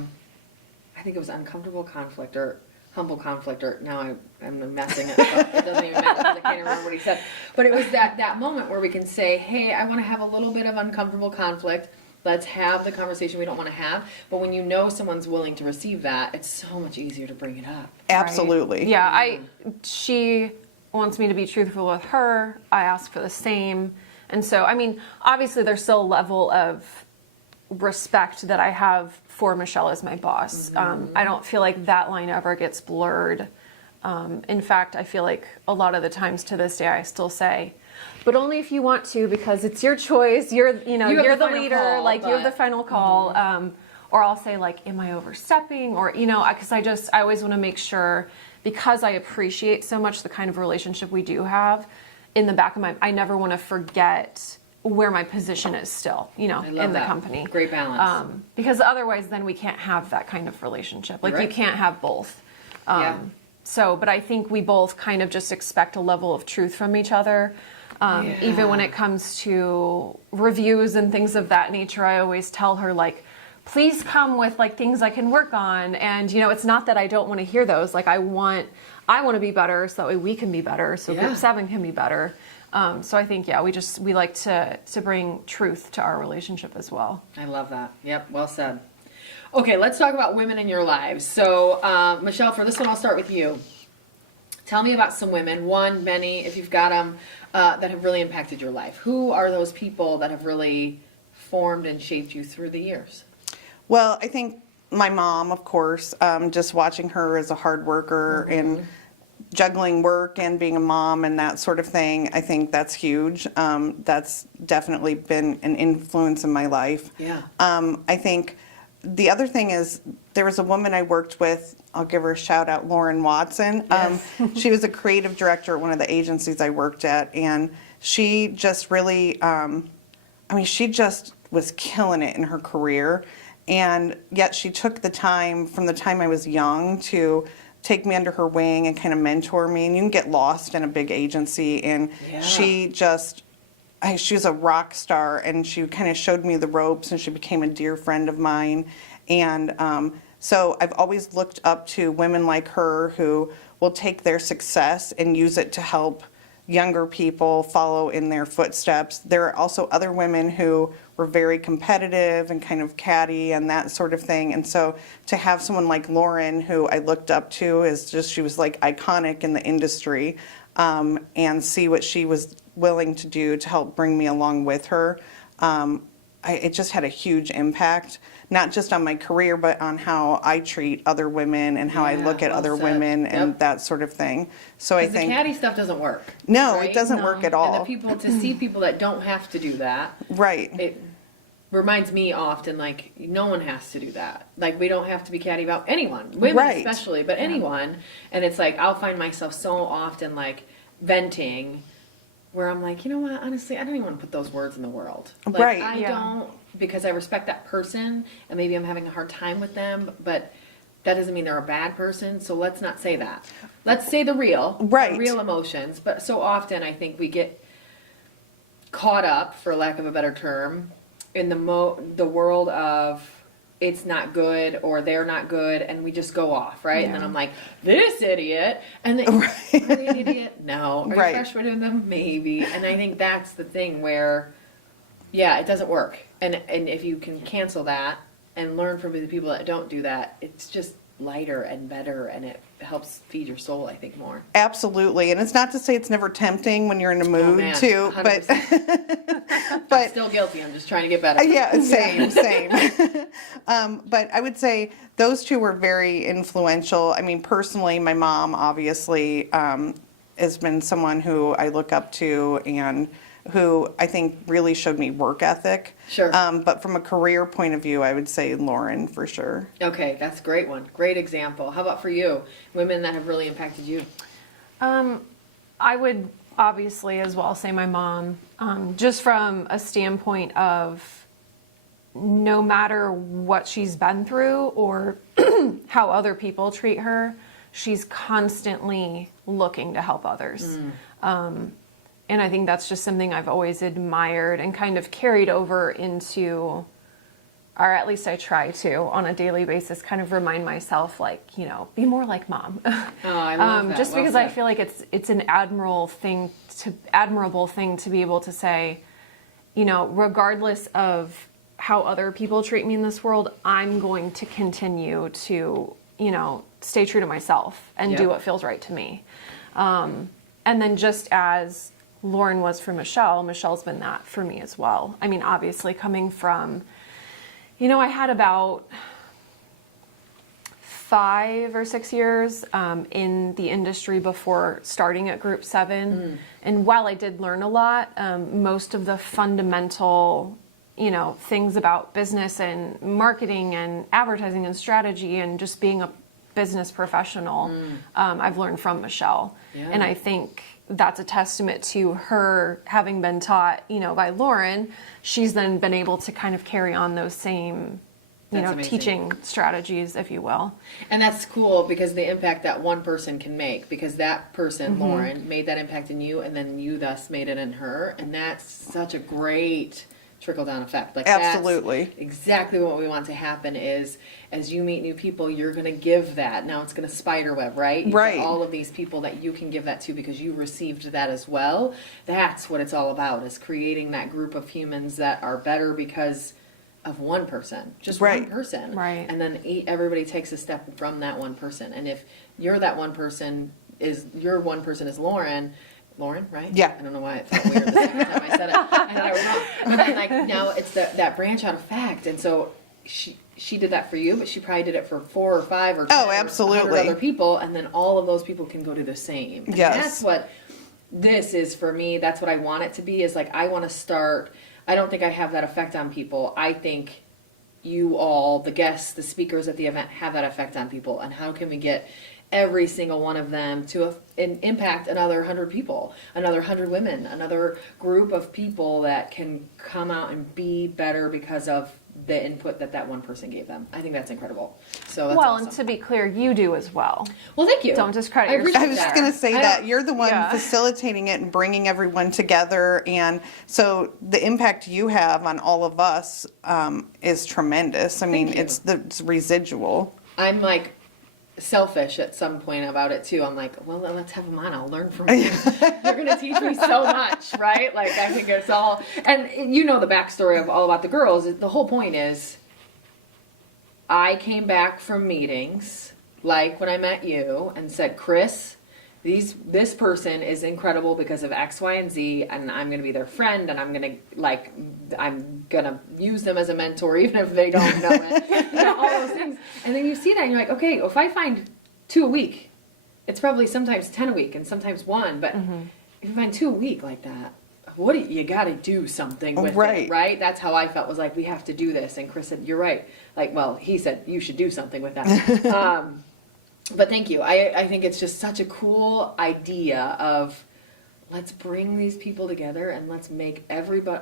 think it was uncomfortable conflict or humble conflict, or now I'm messing it up. It doesn't even matter because I can't remember what he said. But it was that moment where we can say, hey, I want to have a little bit of uncomfortable conflict. Let's have the conversation we don't want to have. But when you know someone's willing to receive that, it's so much easier to bring it up. Absolutely. Right? Yeah, she wants me to be truthful with her. I ask for the same. And so, I mean, obviously there's still a level of respect that I have for Michelle as my boss. I don't feel like that line ever gets blurred. In fact, I feel like a lot of the times to this day I still say, but only if you want to, because it's your choice. You're the final leader. call, like you have the but- final call. Or I'll say like, am I overstepping? Or because I always want to make sure, because I appreciate so much the kind of relationship we do have. In the back of I never want to forget where my position is still, I love in the that. company. Great balance. Because otherwise then we can't have that kind of relationship. Like Right. you can't have both. Yeah. So, but I think we both kind of just expect a level of truth from each other. Even when it comes to reviews and things of that nature, I always tell her like, please come with like things I can work on. And it's not that I don't want to hear those. Like I want to be better so that way we can be better. So Yeah. Group 7 can be better. So I think, we like to bring truth to our relationship as well. I love that. Yep, well said. Okay, let's talk about women in your lives. So, Michelle, for this one, I'll start with you. Tell me about some women, one, many, if you've got them, that have really impacted your life. Who are those people that have really formed and shaped you through the years? Well, I think my mom, of course, just watching her as a hard worker and juggling work and being a mom and that sort of thing, I think that's huge. That's definitely been an influence in my life. Yeah. I think the other thing is there was a woman I worked with, I'll give her a shout out, Lauren Watson. Yes. She was a creative director at one of the agencies I worked at, and she just really, she just was killing it in her career. And yet she took the time from the time I was young to take me under her wing and kind of mentor me. And you can get lost in a big agency. And Yeah. she was a rock star, and she kind of showed me the ropes, and she became a dear friend of mine. And so I've always looked up to women like her who will take their success and use it to help younger people follow in their footsteps. There are also other women who were very competitive and kind of catty and that sort of thing. And so to have someone like Lauren, who I looked up to, she was like iconic in the industry, and see what she was willing to do to help bring me along with her. It just had a huge impact, not just on my career, but on how I treat other women and how I Yeah, look at well other said. women and Yep. that sort of thing. So I Because the think, catty stuff doesn't work. no, right? it doesn't work at all. And the people, to see people that don't have to do that, Right. it reminds me often, like, no one has to do that. Like, we don't have to be catty about anyone, women Right. especially, but anyone. And it's like, I'll find myself so often, like, venting, where I'm like, you know what, honestly, I don't even want to put those words in the world. Like, Right. I Yeah. don't because I respect that person and maybe I'm having a hard time with them, but that doesn't mean they're a bad person. So let's not say that. Let's say the real emotions. But so often I think we get caught up, for lack of a better term, in the world of it's not good or they're not good, and we just go off, right? Yeah. And then I'm like, this idiot, and then, are they an idiot? No. Are you frustrated with them? Maybe. And I think that's the thing where, it doesn't work. And if you can cancel that and learn from the people that don't do that, it's just lighter and better, and it helps feed your soul, I think, more. Absolutely. And it's not to say it's never tempting when you're in a mood too, 100%. But I'm still guilty. I'm just trying to get better. Yeah, same. But I would say those two were very influential. I mean, personally, my mom obviously has been someone who I look up to and who I think really showed me work ethic. Sure. But from a career point of view, I would say Lauren for sure. Okay, that's a great one. Great example. How about for you? Women that have really impacted you? I would obviously as well say my mom, just from a standpoint of no matter what she's been through or how other people treat her, she's constantly looking to help others. And I think that's just something I've always admired and kind of carried over into, or at least I try to, on a daily basis, kind of remind myself, like, be more like mom. Oh, I love that. Just because I feel like it's an admirable thing to be able to say, regardless of how other people treat me in this world, I'm going to continue to, stay true to myself and do what feels right to me. And then just as Lauren was for Michelle, Michelle's been that for me as well. I mean, obviously coming from, I had about 5 or 6 years in the industry before starting at Group 7. And while I did learn a lot, most of the fundamental, things about business and marketing and advertising and strategy and just being a business professional, I've learned from Michelle. Yeah. And I think that's a testament to her having been taught, by Lauren. She's then been able to kind of carry on those same, teaching strategies, if you will. And that's cool because the impact that one person can make, because that person, Lauren, made that impact in you, and then you thus made it in her. And that's such a great trickle-down effect. Like, absolutely. That's exactly what we want to happen is, as you meet new people, you're going to give that. Now it's going to spiderweb, right? You've got all of these people that you can give that to because you received that as well. That's what it's all about, is creating that group of humans that are better because of one person. Just one person. Right. And then everybody takes a step from that one person. And if you're that one person, your one person is Lauren, right? Yeah. I don't know why it felt weird the second time I said it. I thought I was wrong. But then, now it's that branch out of fact. And so she did that for you, but she probably did it for 4 or 5 or 10 absolutely. or 100 other people. And then all of those people can go do the same. And that's what this is for me. That's what I want it to be, is like, I want to start. I don't think I have that effect on people. I think you all, the guests, the speakers at the event, have that effect on people. And how can we get every single one of them to impact another 100 people, another 100 women, another group of people that can come out and be better because of the input that one person gave them. I think that's incredible. So that's awesome. And to be clear, you do as well. Well, thank you. Don't discredit yourself. I was just going to say that you're the one facilitating it and bringing everyone together, and so the impact you have on all of us is tremendous. I mean, it's residual. I'm like selfish at some point about it too. I'm like, well, let's have them on. I'll learn from you. You're going to teach me so much, right? Like, I think it's all, and the backstory of All About the Girls. The whole point is, I came back from meetings, like when I met you, and said, Chris, this person is incredible because of X, Y, and Z, and I'm going to be their friend, and I'm going to use them as a mentor, even if they don't know it. All those things. And then you see that, and you're like, okay, if I find 2 a week, it's probably sometimes 10 a week, and sometimes 1. But if you find 2 a week like that, you got to do something with it, right? That's how I felt, was like, we have to do this. And Chris said, you're right. Like, well, he said, you should do something with that. But thank you. I think it's just such a cool idea of, let's bring these people together and let's make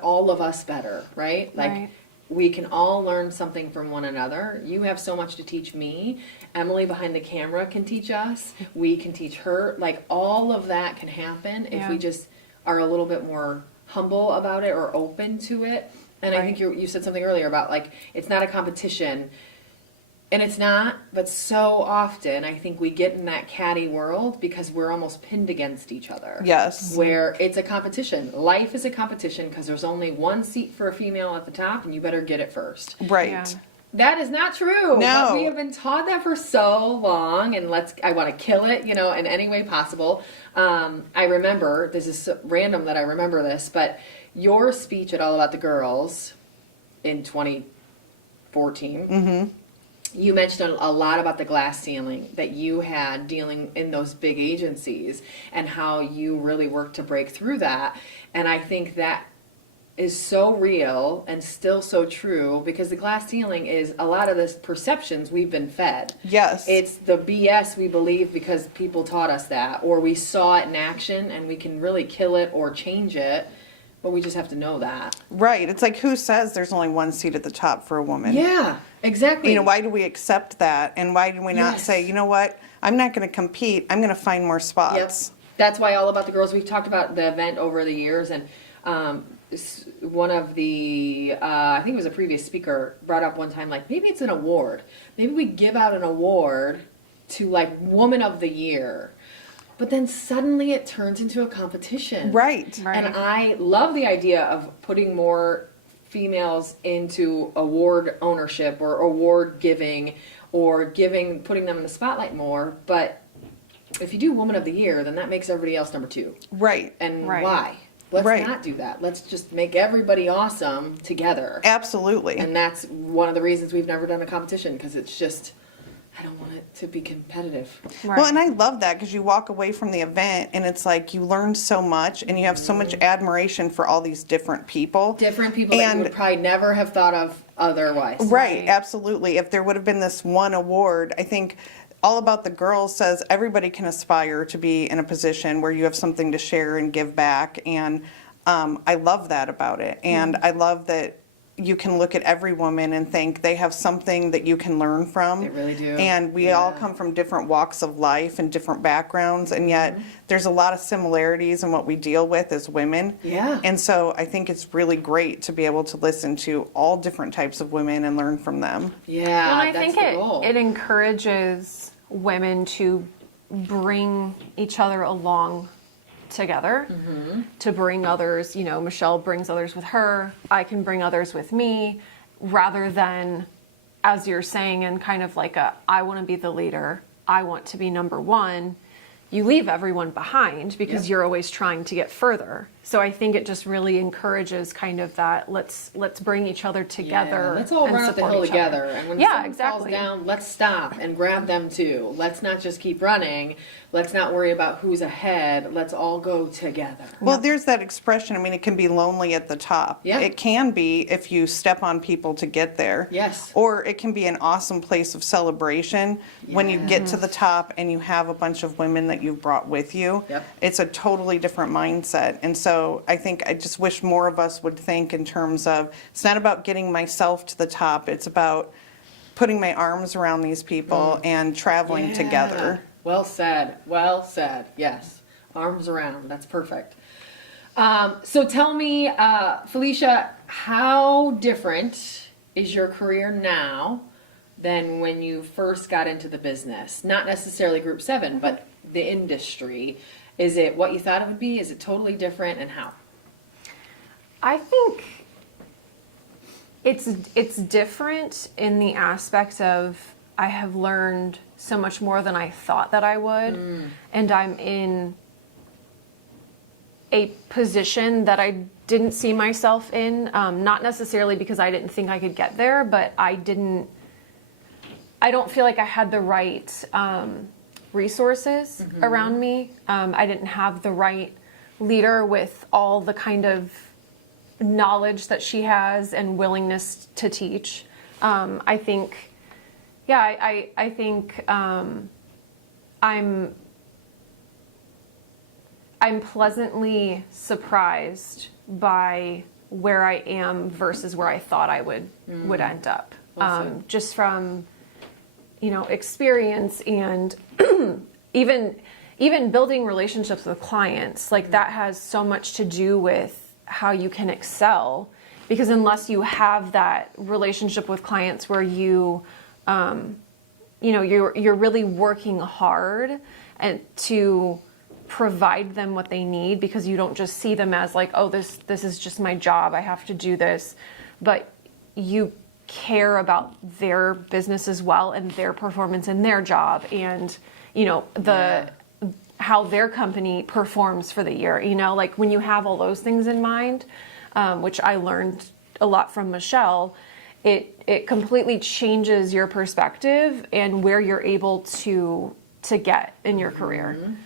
all of us better, right? Like, we can all learn something from one another. You have so much to teach me. Emily behind the camera can teach us. We can teach her. Like, all of that can happen if we just are a little bit more humble about it or open to it. And I think you said something earlier about, like, it's not a competition. And it's not, but so often I think we get in that catty world because we're almost pinned against each other. Yes. Where it's a competition. Life is a competition because there's only one seat for a female at the top and you better get it first. Right. Yeah. That is not true. No. But we have been taught that for so long, and I want to kill it, in any way possible. I remember, this is so random that I remember this, but your speech at All About the Girls in 2014, you mentioned a lot about the glass ceiling that you had dealing in those big agencies and how you really worked to break through that. And I think that is so real and still so true, because the glass ceiling is a lot of the perceptions we've been fed. Yes. It's the BS we believe because people taught us that, or we saw it in action and we can really kill it or change it, but we just have to know that. Right. It's like, who says there's only one seat at the top for a woman? Yeah, exactly. Why do we accept that? And why do we not say, you know what, I'm not going to compete, I'm going to find more spots? Yep. That's why All About the Girls, we've talked about the event over the years, and one of the, I think it was a previous speaker, brought up one time, like, maybe it's an award. Maybe we give out an award to, like, Woman of the Year. But then suddenly it turns into a competition. Right. And I love the idea of putting more females into award ownership or award giving or putting them in the spotlight more. But if you do Woman of the Year, then that makes everybody else number two. Right. And Right. why? Let's not do that. Let's just make everybody awesome together. Absolutely. And that's one of the reasons we've never done a competition, because it's just, I don't want it to be competitive. Well, and I love that, because you walk away from the event and it's like you learn so much and you have so much admiration for all these different people. Different people that you would probably never have thought of otherwise. Right, absolutely. If there would have been this one award, I think All About the Girls says everybody can aspire to be in a position where you have something to share and give back. And I love that about it. And I love that you can look at every woman and think they have something that you can learn from. They really do. And we all come from different walks of life and different backgrounds, and yet there's a lot of similarities in what we deal with as women. Yeah. And so I think it's really great to be able to listen to all different types of women and learn from them. Yeah, Well, I that's think the goal. it encourages women to bring each other along together, to bring others, Michelle brings others with her, I can bring others with me, rather than, as you're saying, in kind of like I want to be the leader, I want to be number one. You leave everyone behind because you're always trying to get further. So I think it just really encourages kind of that let's bring each other together. Yeah, let's all and run up the support hill each other. together. And when someone falls down, let's stop and grab them too. Let's not just keep running. Let's not worry about who's ahead. Let's all go together. Well, there's that expression. I mean, it can be lonely at the top. Yeah. It can be if you step on people to get there. Yes. Or it can be an awesome place of celebration when you get to the top and you have a bunch of women that you've brought with you. Yep. It's a totally different mindset. And so I think I just wish more of us would think in terms of, it's not about getting myself to the top. It's about putting my arms around these people and traveling together. Well said. Well said. Yes. Arms around. That's perfect. So tell me, Felicia, how different is your career now than when you first got into the business? Not necessarily Group 7, but the industry. Is it what you thought it would be? Is it totally different, and how? I think it's different in the aspect of I have learned so much more than I thought that I would, and I'm in a position that I didn't see myself in, not necessarily because I didn't think I could get there, but I don't feel like I had the right resources around me. I didn't have the right leader with all the kind of knowledge that she has and willingness to teach. I think I'm pleasantly surprised by where I am versus where I thought I would end up. Just from, experience and even building relationships with clients, like that has so much to do with how you can excel, because unless you have that relationship with clients where you're really working hard and to provide them what they need, because you don't just see them as like, oh, this is just my job, I have to do this, but you care about their business as well and their performance in their job, and how their company performs for the year. Like when you have all those things in mind, which I learned a lot from Michelle, it completely changes your perspective and where you're able to get in your career.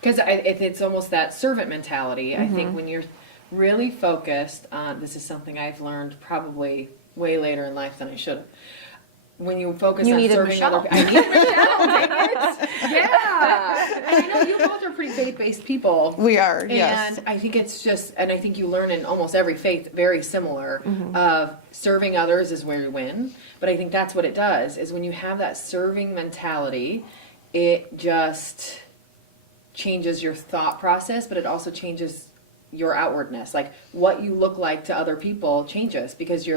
Because it's almost that servant mentality. I think when you're really focused on, this is something I've learned probably way later in life than I should have. When you focus on serving Michelle. other people, I needed Michelle, dang it. Yeah. And I know you both are pretty faith-based people. We are, yes. And I think it's just, and I think you learn in almost every faith very similar of serving others is where you win. But I think that's what it does, is when you have that serving mentality, it just changes your thought process, but it also changes your outwardness. Like what you look like to other people changes, because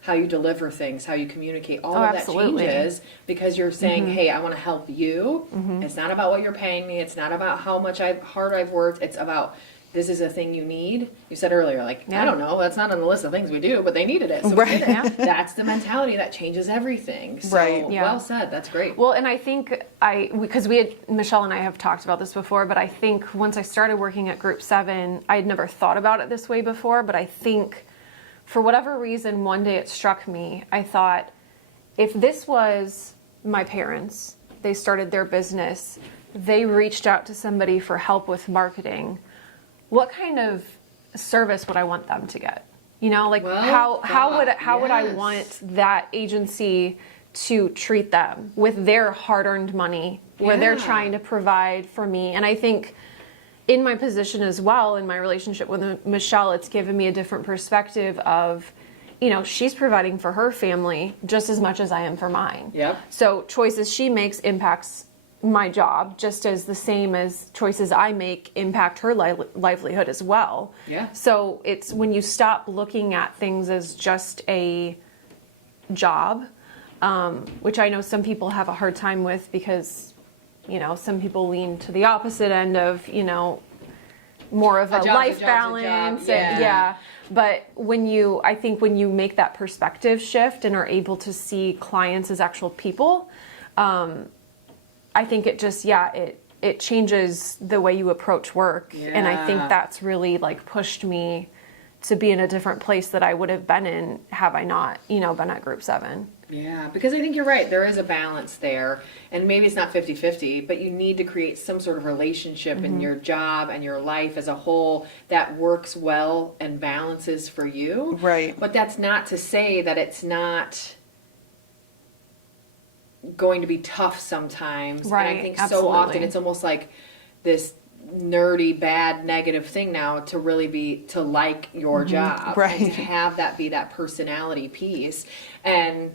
how you deliver things, how you communicate, all of absolutely. that changes, because you're saying, hey, I want to help you. It's not about what you're paying me. It's not about how much hard I've worked. It's about, this is a thing you need. You said earlier, like, I don't know, that's not on the list of things we do, but they needed it. So we did it. That's the mentality that changes everything. So well said. That's great. Well, and I think because Michelle and I have talked about this before, but I think once I started working at Group 7, I had never thought about it this way before, but I think for whatever reason, one day it struck me. I thought, if this was my parents, they started their business, they reached out to somebody for help with marketing, what kind of service would I want them to get? How would I want that agency to treat them with their hard-earned money, where they're trying to provide for me? And I think in my position as well, in my relationship with Michelle, it's given me a different perspective of, she's providing for her family just as much as I am for mine. Yep. So choices she makes impacts my job just as the same as choices I make impact her livelihood as well. Yeah. So it's when you stop looking at things as just a job, which I know some people have a hard time with, because, some people lean to the opposite end of, more of a life balance. But I think when you make that perspective shift and are able to see clients as actual people, I think it just, it changes the way you approach work. Yeah. And I think that's really pushed me to be in a different place that I would have been in have I not, been at Group 7. Yeah, because I think you're right. There is a balance there. And maybe it's not 50-50, but you need to create some sort of relationship in your job and your life as a whole that works well and balances for you. Right. But that's not to say that it's not going to be tough sometimes. Right, and I think absolutely. so often it's almost like this nerdy, bad, negative thing now to really be to like your job, right? And to have that be that personality piece. And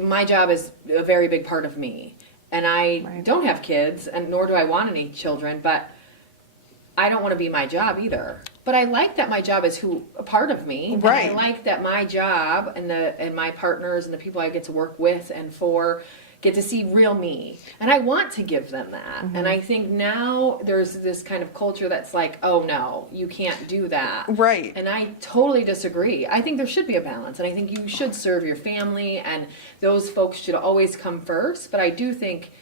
my job is a very big part of me. And I don't have kids, and nor do I want any children, but I don't want to be my job either. But I like that my job is a part of me. Right. And I like that my job and my partners and the people I get to work with and for get to see real me. And I want to give them that. And I think now there's this kind of culture that's like, oh no, you can't do that. Right. And I totally disagree. I think there should be a balance, and I think you should serve your family, and those folks should always come first. But I do think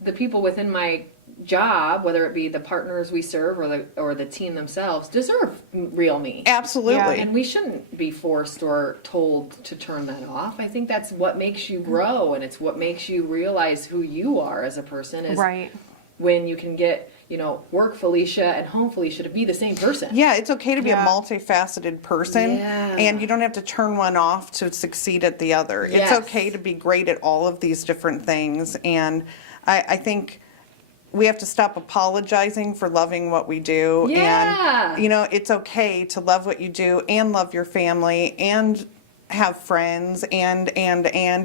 the people within my job, whether it be the partners we serve or the team themselves, deserve real me. Absolutely. Yeah, and we shouldn't be forced or told to turn that off. I think that's what makes you grow, and it's what makes you realize who you are as a person, is when you can get, work Felicia and home Felicia to be the same person. Yeah, it's okay to be a multifaceted person, Yeah. and you don't have to turn one off to succeed at the other. Yes. It's okay to be great at all of these different things, and I think we have to stop apologizing for loving what we do. Yeah. And, it's okay to love what you do and love your family and have friends and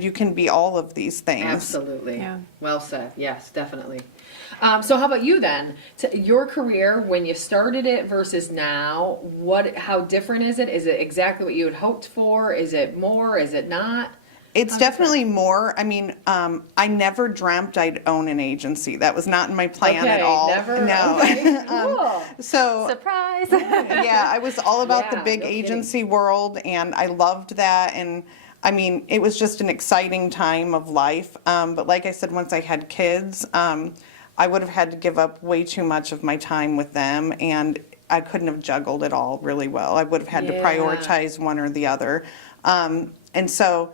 you can be all of these things. Absolutely. Yeah. Well said. Yes, definitely. So how about you then? Your career, when you started it versus now, how different is it? Is it exactly what you had hoped for? Is it more? Is it not? It's definitely more. I mean, I never dreamt I'd own an agency. That was not in my plan at all. Never? No. Okay, cool. So Surprise! yeah, I was all about the Yeah, big no kidding. agency world, and I loved that. And I mean, it was just an exciting time of life. But like I said, once I had kids, I would have had to give up way too much of my time with them, and I couldn't have juggled it all really well. I would have had to Yeah. prioritize one or the other. And so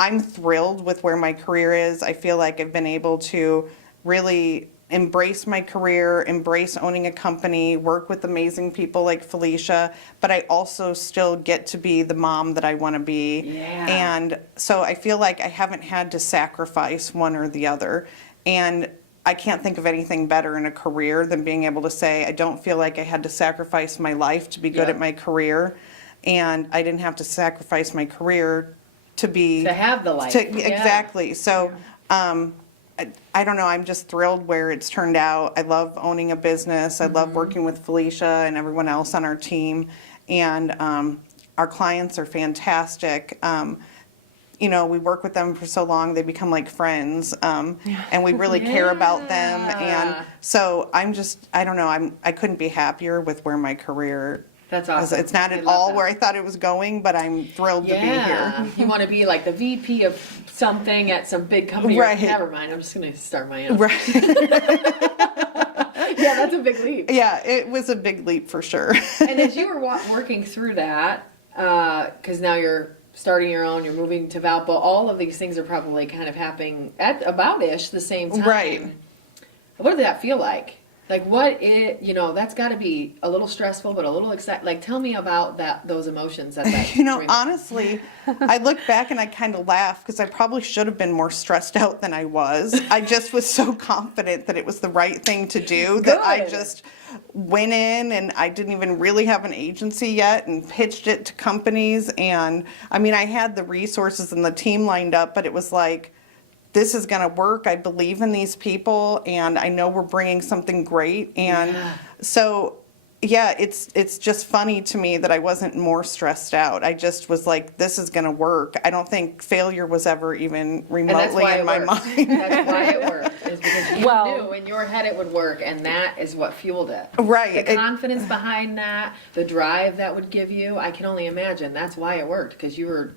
I'm thrilled with where my career is. I feel like I've been able to really embrace my career, embrace owning a company, work with amazing people like Felicia, but I also still get to be the mom that I want to be. Yeah. And so I feel like I haven't had to sacrifice one or the other. And I can't think of anything better in a career than being able to say, I don't feel like I had to sacrifice my life to be good Yeah. at my career. And I didn't have to sacrifice my career to be To have the life. Yeah. Exactly. So I don't know, I'm just thrilled where it's turned out. I love owning a business. I love working with Felicia and everyone else on our team, and our clients are fantastic. We work with them for so long, they become like friends, and we really care about them. And so I don't know, I couldn't be happier with where my career. That's awesome. It's not I at love all that. where I thought it was going, but I'm thrilled to be here. You want to be like the VP of something at some big company. Right. Never mind. I'm just going to start my own. Right. Yeah, that's a big leap. Yeah, it was a big leap for sure. And as you were working through that, because now you're starting your own, you're moving to Valpo, all of these things are probably kind of happening at about-ish the same time. Right. What did that feel like? Like that's got to be a little stressful, but a little exciting. Like, tell me about those emotions. That brings. Honestly, I look back and I kind of laugh because I probably should have been more stressed out than I was. I just was so confident that it was the right thing to do that I Good. just went in, and I didn't even really have an agency yet and pitched it to companies. And I mean, I had the resources and the team lined up, but it was like, this is going to work. I believe in these people, and I know we're bringing something great. And so, yeah, it's just funny to me that I wasn't more stressed out. I just was like, this is going to work. I don't think failure was ever even remotely in my mind. That's why it worked. Is because you knew in your head it would work, and that is what fueled it. Right. The confidence behind that, the drive that would give you, I can only imagine. That's why it worked, because you were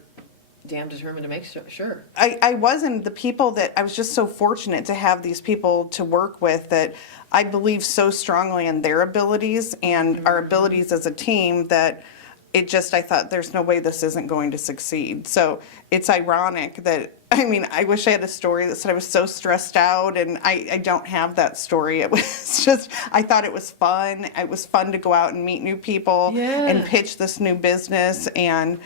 damn determined to make sure. I wasn't the people that I was just so fortunate to have these people to work with that I believe so strongly in their abilities and our abilities as a team that I thought there's no way this isn't going to succeed. So it's ironic that, I wish I had a story that said I was so stressed out, and I don't have that story. It was just, I thought it was fun. It was fun to go out and meet new people and pitch this new business, and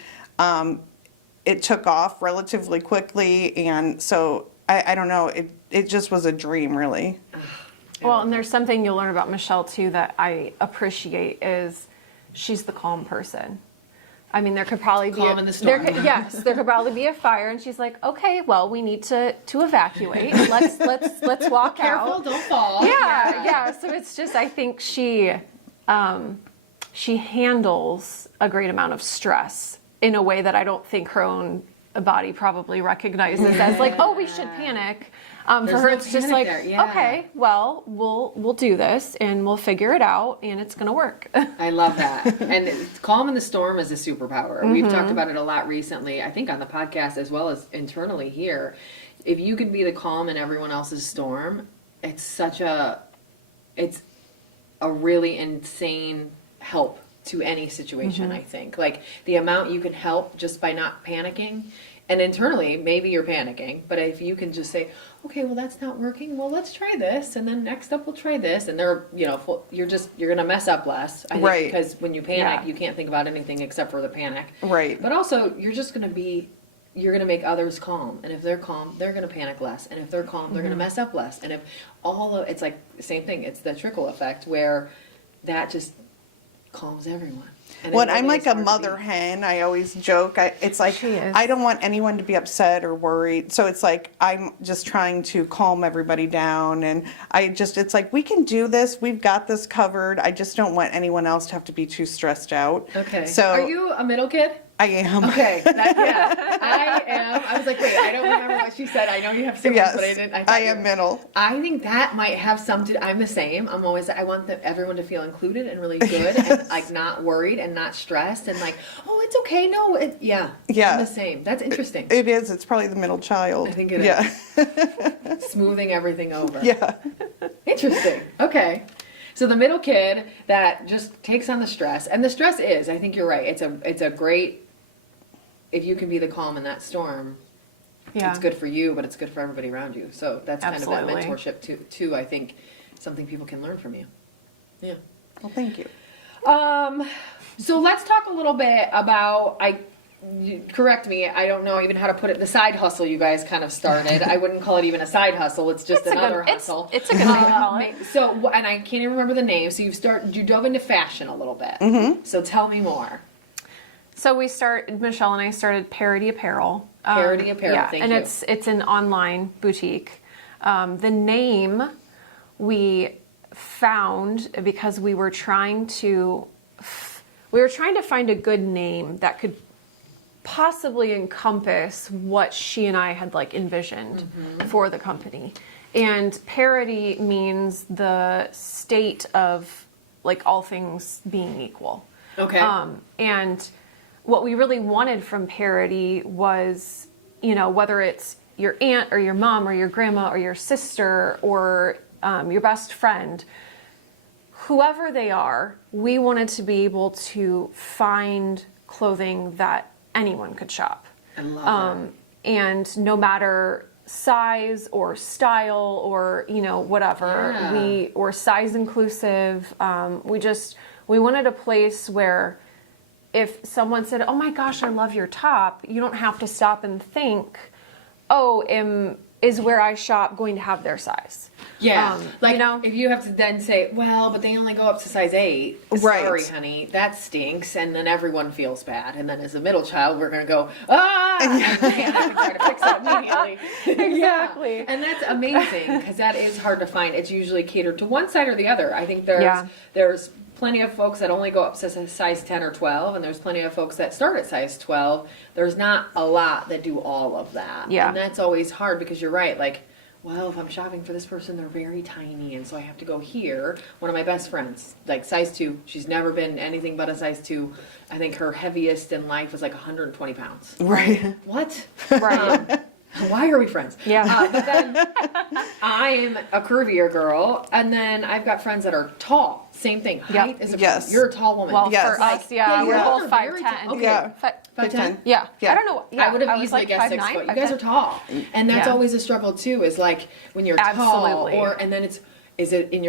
it took off relatively quickly, and so I don't know, it just was a dream, really. Well, and there's something you'll learn about Michelle too that I appreciate is she's the calm person. There could probably be Calm in the storm. there could probably be a fire, and she's like, okay, well, we need to evacuate. Let's walk Careful, out. don't fall. Yeah. So it's just, I think she handles a great amount of stress in a way that I don't think her own body probably recognizes as like, oh, we should panic. For her, it's just like, okay, well, we'll do this and we'll figure it out and it's going to work. I love that. And calm in the storm is a superpower. We've talked about it a lot recently, I think on the podcast as well as internally here. If you could be the calm in everyone else's storm, it's a really insane help to any situation, I think. Like, the amount you can help just by not panicking. And internally, maybe you're panicking, but if you can just say, okay, well, that's not working. Well, let's try this. And then next up, we'll try this. And you're going to mess up less. I think, Right. because when you panic, you can't think about anything except for the panic. Right. But also, you're just going to be you're going to make others calm. And if they're calm, they're going to panic less. And if they're calm, they're going to mess up less. And if it's like the same thing. It's the trickle effect where that just calms everyone. And Well, I'm like a mother hen. I always joke. It's like She is. I don't want anyone to be upset or worried. So it's like I'm just trying to calm everybody down. And it's like, we can do this. We've got this covered. I just don't want anyone else to have to be too stressed out. Okay. So are you a middle kid? I am. Okay. I am. I was like, wait, I don't remember what she said. I know you have siblings, Yes, but I didn't. I am middle. I think that might have something. I'm the same. I want everyone to feel included and really good and like not worried and not stressed and like, oh, it's okay. No, yeah. I'm the same. That's interesting. It is. It's probably the middle child. I think it is. Smoothing everything over. Yeah. Interesting. Okay. So the middle kid that just takes on the stress, and the stress is, I think you're right. It's a great, if you can be the calm in that storm, it's good for you, but it's good for everybody around you. So that's Absolutely. kind of that mentorship too. I think something people can learn from you. Yeah. Well, thank you. So let's talk a little bit about, correct me, I don't know even how to put it, the side hustle you guys kind of started. I wouldn't call it even a side hustle. It's just another hustle. It's a good way to call it. So, and I can't even remember the name. So you dove into fashion a little bit. Mm-hmm. So tell me more. So Michelle and I started Parody Apparel. Parody Apparel, yeah, thank and you. it's an online boutique. The name we found because we were trying to find a good name that could possibly encompass what she and I had like envisioned for the company. And parity means the state of like all things being equal. Okay. And what we really wanted from parity was, whether it's your aunt or your mom or your grandma or your sister or your best friend, whoever they are, we wanted to be able to find clothing that anyone could shop. I love that. And no matter size or style or, whatever, or size inclusive, we wanted a place where if someone said, oh my gosh, I love your top, you don't have to stop and think, is where I shop going to have their size? Yeah. If you have to then say, well, but they only go up to size 8. Right. Sorry, honey, that stinks. And then everyone feels bad. And then as a middle child, we're going to go, and try to fix it immediately. Exactly. Yeah. And that's amazing because that is hard to find. It's usually catered to one side or the other. I think there's plenty of folks that only go up to size 10 or 12, and there's plenty of folks that start at size 12. There's not a lot that do all of that. Yeah. And that's always hard because you're right. Like, well, if I'm shopping for this person, they're very tiny, and so I have to go here. One of my best friends, like size 2, she's never been anything but a size 2. I think her heaviest in life was like 120 pounds. Right. What? Right. Why are we friends? Yeah. But then I'm a curvier girl, and then I've got friends that are tall. Same thing. Height is a Yes. You're a tall woman. Well, Yes. for us, Yeah, we're you both are very 5'10". tall. Okay. Yeah. 5'10"? Yeah. Yeah. I don't know. Yeah, I would have was easily like guessed 6 5'9", foot. You guys are tall, and that's Yeah. always a struggle too. Is like when you're Absolutely. tall, and then is it in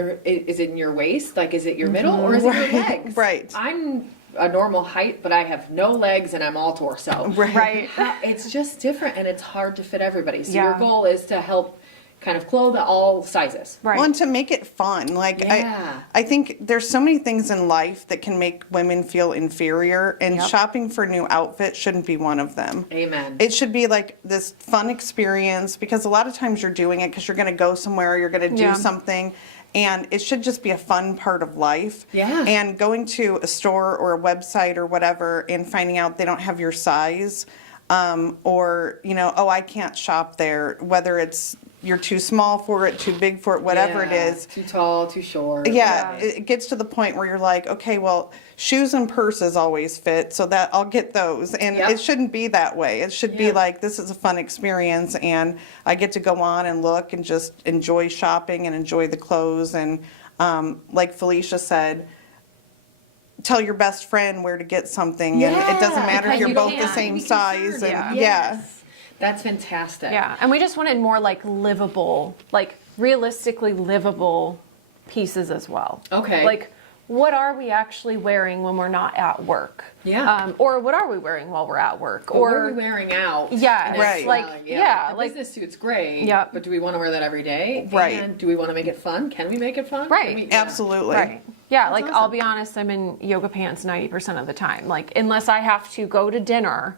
your waist? Like, is it your middle or is it your legs? Right. I'm a normal height, but I have no legs and I'm all torso. Right. It's just different, and it's hard to fit everybody. So Yeah. your goal is to help kind of clothe all sizes. Right. Well, and to make it fun. Like, Yeah. I think there's so many things in life that can make women feel inferior, and shopping for new outfits shouldn't be one of them. Amen. It should be like this fun experience, because a lot of times you're doing it because you're going to go somewhere, you're going to do something, and it should just be a fun part of life. Yeah. And going to a store or a website or whatever and finding out they don't have your size, or, I can't shop there, whether it's you're too small for it, too big for it, whatever it Yeah. is. Too tall, too short. Yeah, it gets to the point where you're like, okay, well, shoes and purses always fit, so that I'll get those. And Yep. it shouldn't be that way. It should be like, this is a fun experience, and I get to go on and look and just enjoy shopping and enjoy the clothes. And like Felicia said, tell your best friend where to get something, and it doesn't matter if And you're you both don't the have to same be size. concerned. And Yes. That's fantastic. Yeah, and we just wanted more like livable, like realistically livable pieces as well. Okay. Like what are we actually wearing when we're not at work? Yeah. Or what are we wearing while we're at work? Or what are we wearing out? Yeah, Right. like The like business suit's great. Yep. But do we want to wear that every day? Right. And do we want to make it fun? Can we make it fun? Right. Can we, Absolutely. right. Yeah, like I'll awesome. be honest, I'm in yoga pants 90% of the time. Like unless I have to go to dinner,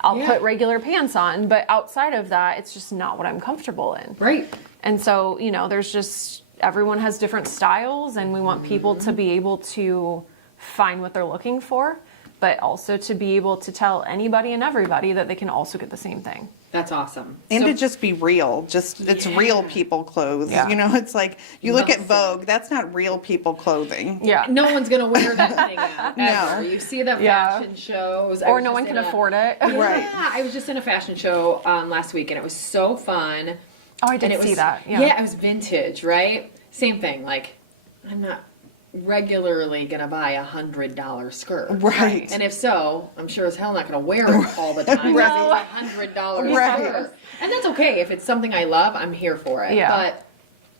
I'll Yeah. put regular pants on, but outside of that, it's just not what I'm comfortable in. Right. And so, there's just everyone has different styles, and we want people to be able to find what they're looking for, but also to be able to tell anybody and everybody that they can also get the same thing. That's awesome. And So- to just be real, it's real people clothes. Yeah. It's like you look at Nothing. Vogue, that's not real people clothing. Yeah. No one's gonna wear that thing out. No. Ever. You see the Yeah. fashion shows, Or no one can afford it. Right. Yeah, I was just in a fashion show last week, and it was so fun. Oh, I did And it see was, that. Yeah, it was vintage, right? Same thing. Like, I'm not regularly gonna buy $100 skirt, Right. And if so, I'm sure as hell not gonna wear it all the time. Right. It's a $100 Right. skirt, and that's okay if it's something I love. I'm here for it. Yeah.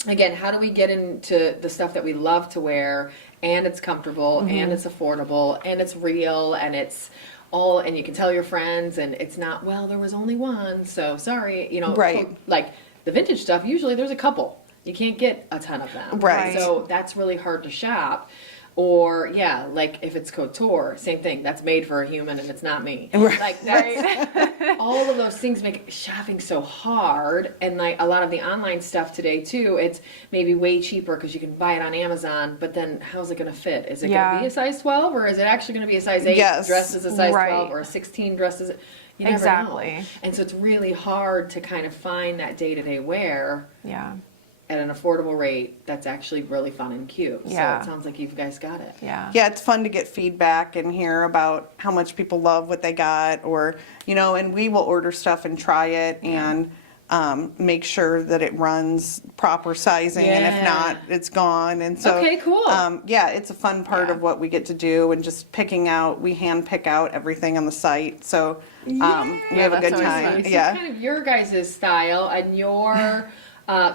But again, how do we get into the stuff that we love to wear, and it's comfortable, and it's affordable, and it's real, and it's all, and you can tell your friends, and it's not, well, there was only one, so sorry, Right. Like the vintage stuff, usually there's a couple. You can't get a ton of them. Right. So that's really hard to shop. Or yeah, like if it's couture, same thing. That's made for a human, and it's not me. Right. Like that's, all of those things make shopping so hard. And like a lot of the online stuff today too, it's maybe way cheaper because you can buy it on Amazon. But then how's it going to fit? Is it going Yeah. to be a size 12, or is it actually going to be a size 8 Yes. dressed as a size Right. 12, or a 16 dressed as? You never Exactly. know. And so it's really hard to kind of find that day-to-day wear Yeah. at an affordable rate that's actually really fun and cute. Yeah. So it sounds like you guys got it. Yeah. Yeah, it's fun to get feedback and hear about how much people love what they got, or and we will order stuff and try it and make sure that it runs proper sizing, and if Yeah. not, it's gone. And so, Okay, cool. Yeah, it's a fun part Yeah. of what we get to do, and just we hand pick out everything on the site. So we have a that's good always time. fun. So Yeah. kind of your guys' style and your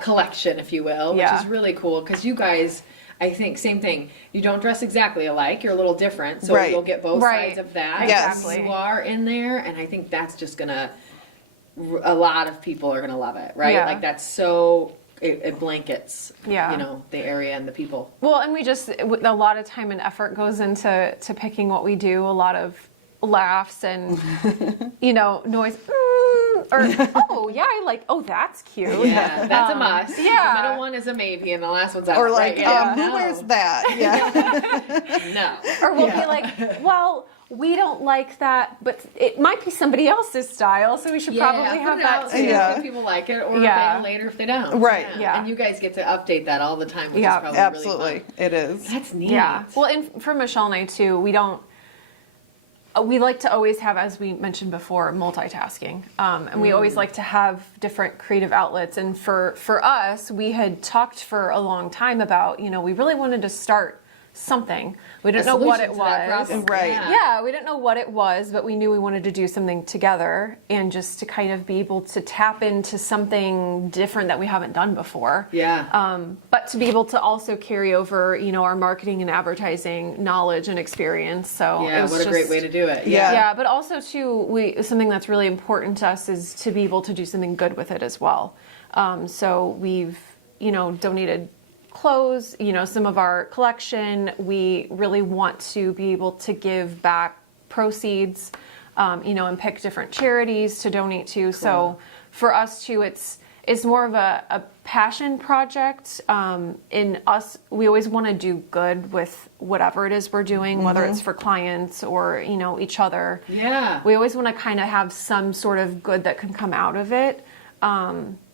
collection, if you will, which Yeah. is really cool because you guys, I think, same thing. You don't dress exactly alike. You're a little different, so Right. you'll get both Right. sides of that. Yes. Exactly. You are in there, and I think that's just gonna. A lot of people are gonna love it, right? Yeah. Like that's so. It blankets, Yeah. the area and the people. Well, and we just a lot of time and effort goes into picking what we do. A lot of laughs and noise. Or oh yeah, I like. Oh, that's cute. Yeah, that's a must. yeah. The middle one is a maybe, and the last one's out. Or like, right? Yeah. who wears that? Yeah. No. Or we'll be like, well, we don't like that, but it might be somebody else's style, so we should probably have that too. Yeah. If people like it, or Yeah. if they later if they don't. Right. Yeah. And you guys get to update that all the time, which Yeah. is probably Absolutely, really fun. it is. That's neat. Yeah. Well, and for Michelle and I too, we like to always have, as we mentioned before, multitasking. And we always like to have different creative outlets. And for us, we had talked for a long time about, we really wanted to start something. We didn't know what it Solution to that was. problem. Right. Yeah, we didn't know what it was, but we knew we wanted to do something together and just to kind of be able to tap into something different that we haven't done before. Yeah. But to be able to also carry over, our marketing and advertising knowledge and experience. So it Yeah. was What a great way to do it. Yeah. yeah, but also too, something that's really important to us is to be able to do something good with it as well. So we've, donated clothes, some of our collection. We really want to be able to give back proceeds, and pick different charities to donate to. So for us too, it's more of a passion project. In us, we always want to do good with whatever it is we're doing, whether it's for clients or, each other. Yeah. We always want to kind of have some sort of good that can come out of it.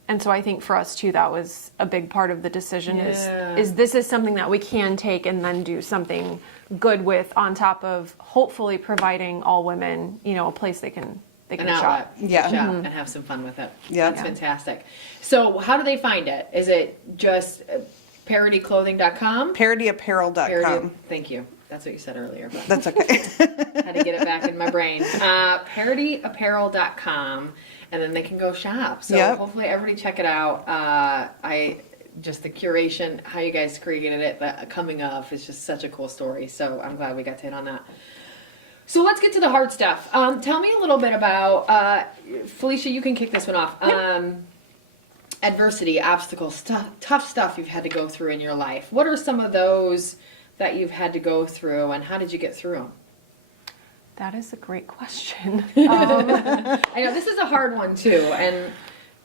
And so I think for us too, that was a big part of the decision is this is something that we can take and then do something good with, on top of hopefully providing all women, a place they can An shop. outlet. Yeah. To shop and have some fun with it. Yeah. That's fantastic. So how do they find it? Is it just parodyclothing.com? ParodyApparel.com. Thank you. That's what you said earlier. But That's okay. had to get it back in my brain. ParodyApparel.com, and then they can go shop. So Yep. hopefully everybody check it out. just the curation, how you guys created it, the coming of is just such a cool story. So I'm glad we got to hit on that. So let's get to the hard stuff. Tell me a little bit about, Felicia, you can kick this one off. Adversity, obstacles, tough stuff you've had to go through in your life. What are some of those that you've had to go through, and how did you get through them? That is a great question. I know this is a hard one too, and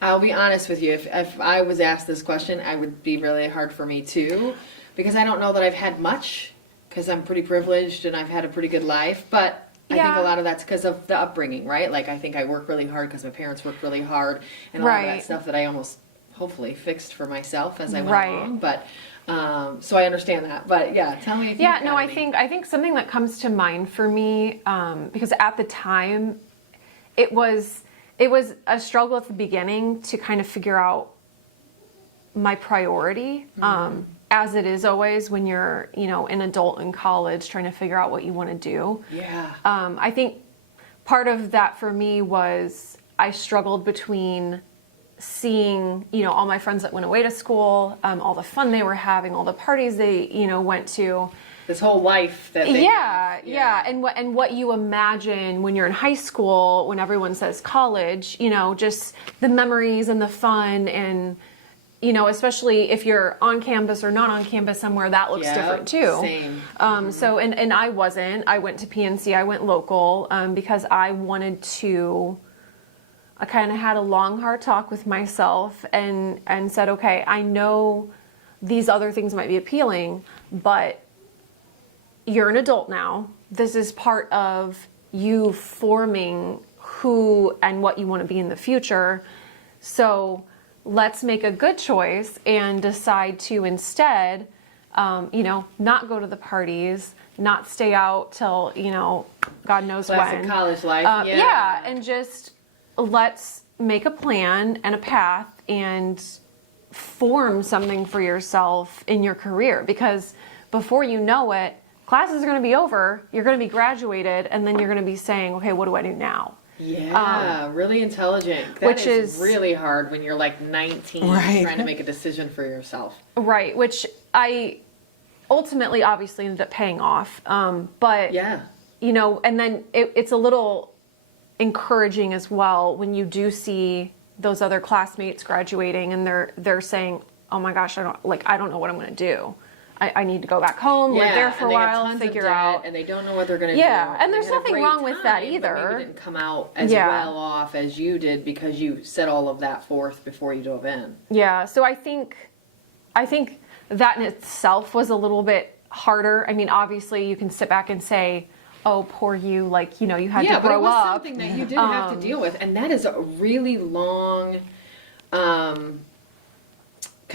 I'll be honest with you. If I was asked this question, it would be really hard for me too, because I don't know that I've had much, because I'm pretty privileged and I've had a pretty good life, but I think a lot of that's because of the upbringing, right? Like, I think I work really hard because my parents worked really hard, and a lot of that stuff that I almost hopefully fixed for myself as I went along. But so I understand that. But yeah, tell me if you I think something that comes to mind for me, because at the time it was a struggle at the beginning to kind of figure out my priority. As it is always when you're, an adult in college trying to figure out what you want to do. Yeah. I think part of that for me was I struggled between seeing, all my friends that went away to school, all the fun they were having, all the parties they, went to. This whole life that they have. And what you imagine when you're in high school, when everyone says college, just the memories and the fun and, especially if you're on campus or not on campus somewhere, that looks different too. Same. So, and I went to PNC, I went local, because I kind of had a long, hard talk with myself and said, okay, I know these other things might be appealing, but you're an adult now. This is part of you forming who and what you want to be in the future. So let's make a good choice and decide to instead, not go to the parties, not stay out till, God knows Classic when. college life. And just let's make a plan and a path and form something for yourself in your career, because before you know it, classes are going to be over, you're going to be graduated, and then you're going to be saying, okay, what do I do now? Yeah, really intelligent. Which is really hard when you're like 19 trying to make a decision for yourself. Right, which I ultimately obviously ended up paying off. But, and then it's a little encouraging as well when you do see those other classmates graduating and they're saying, oh my gosh, I don't know what I'm going to do. I need to go back home, live there for a while, figure out. And they don't know what they're going to do. Yeah, and there's nothing wrong with that either. But maybe didn't come out as well off as you did because you set all of that forth before you dove in. Yeah, so I think that in itself was a little bit harder. I mean, obviously you can sit back and say, oh, poor you, you had to grow up. Yeah, but it was something that you didn't have to deal with. And that is a really long kind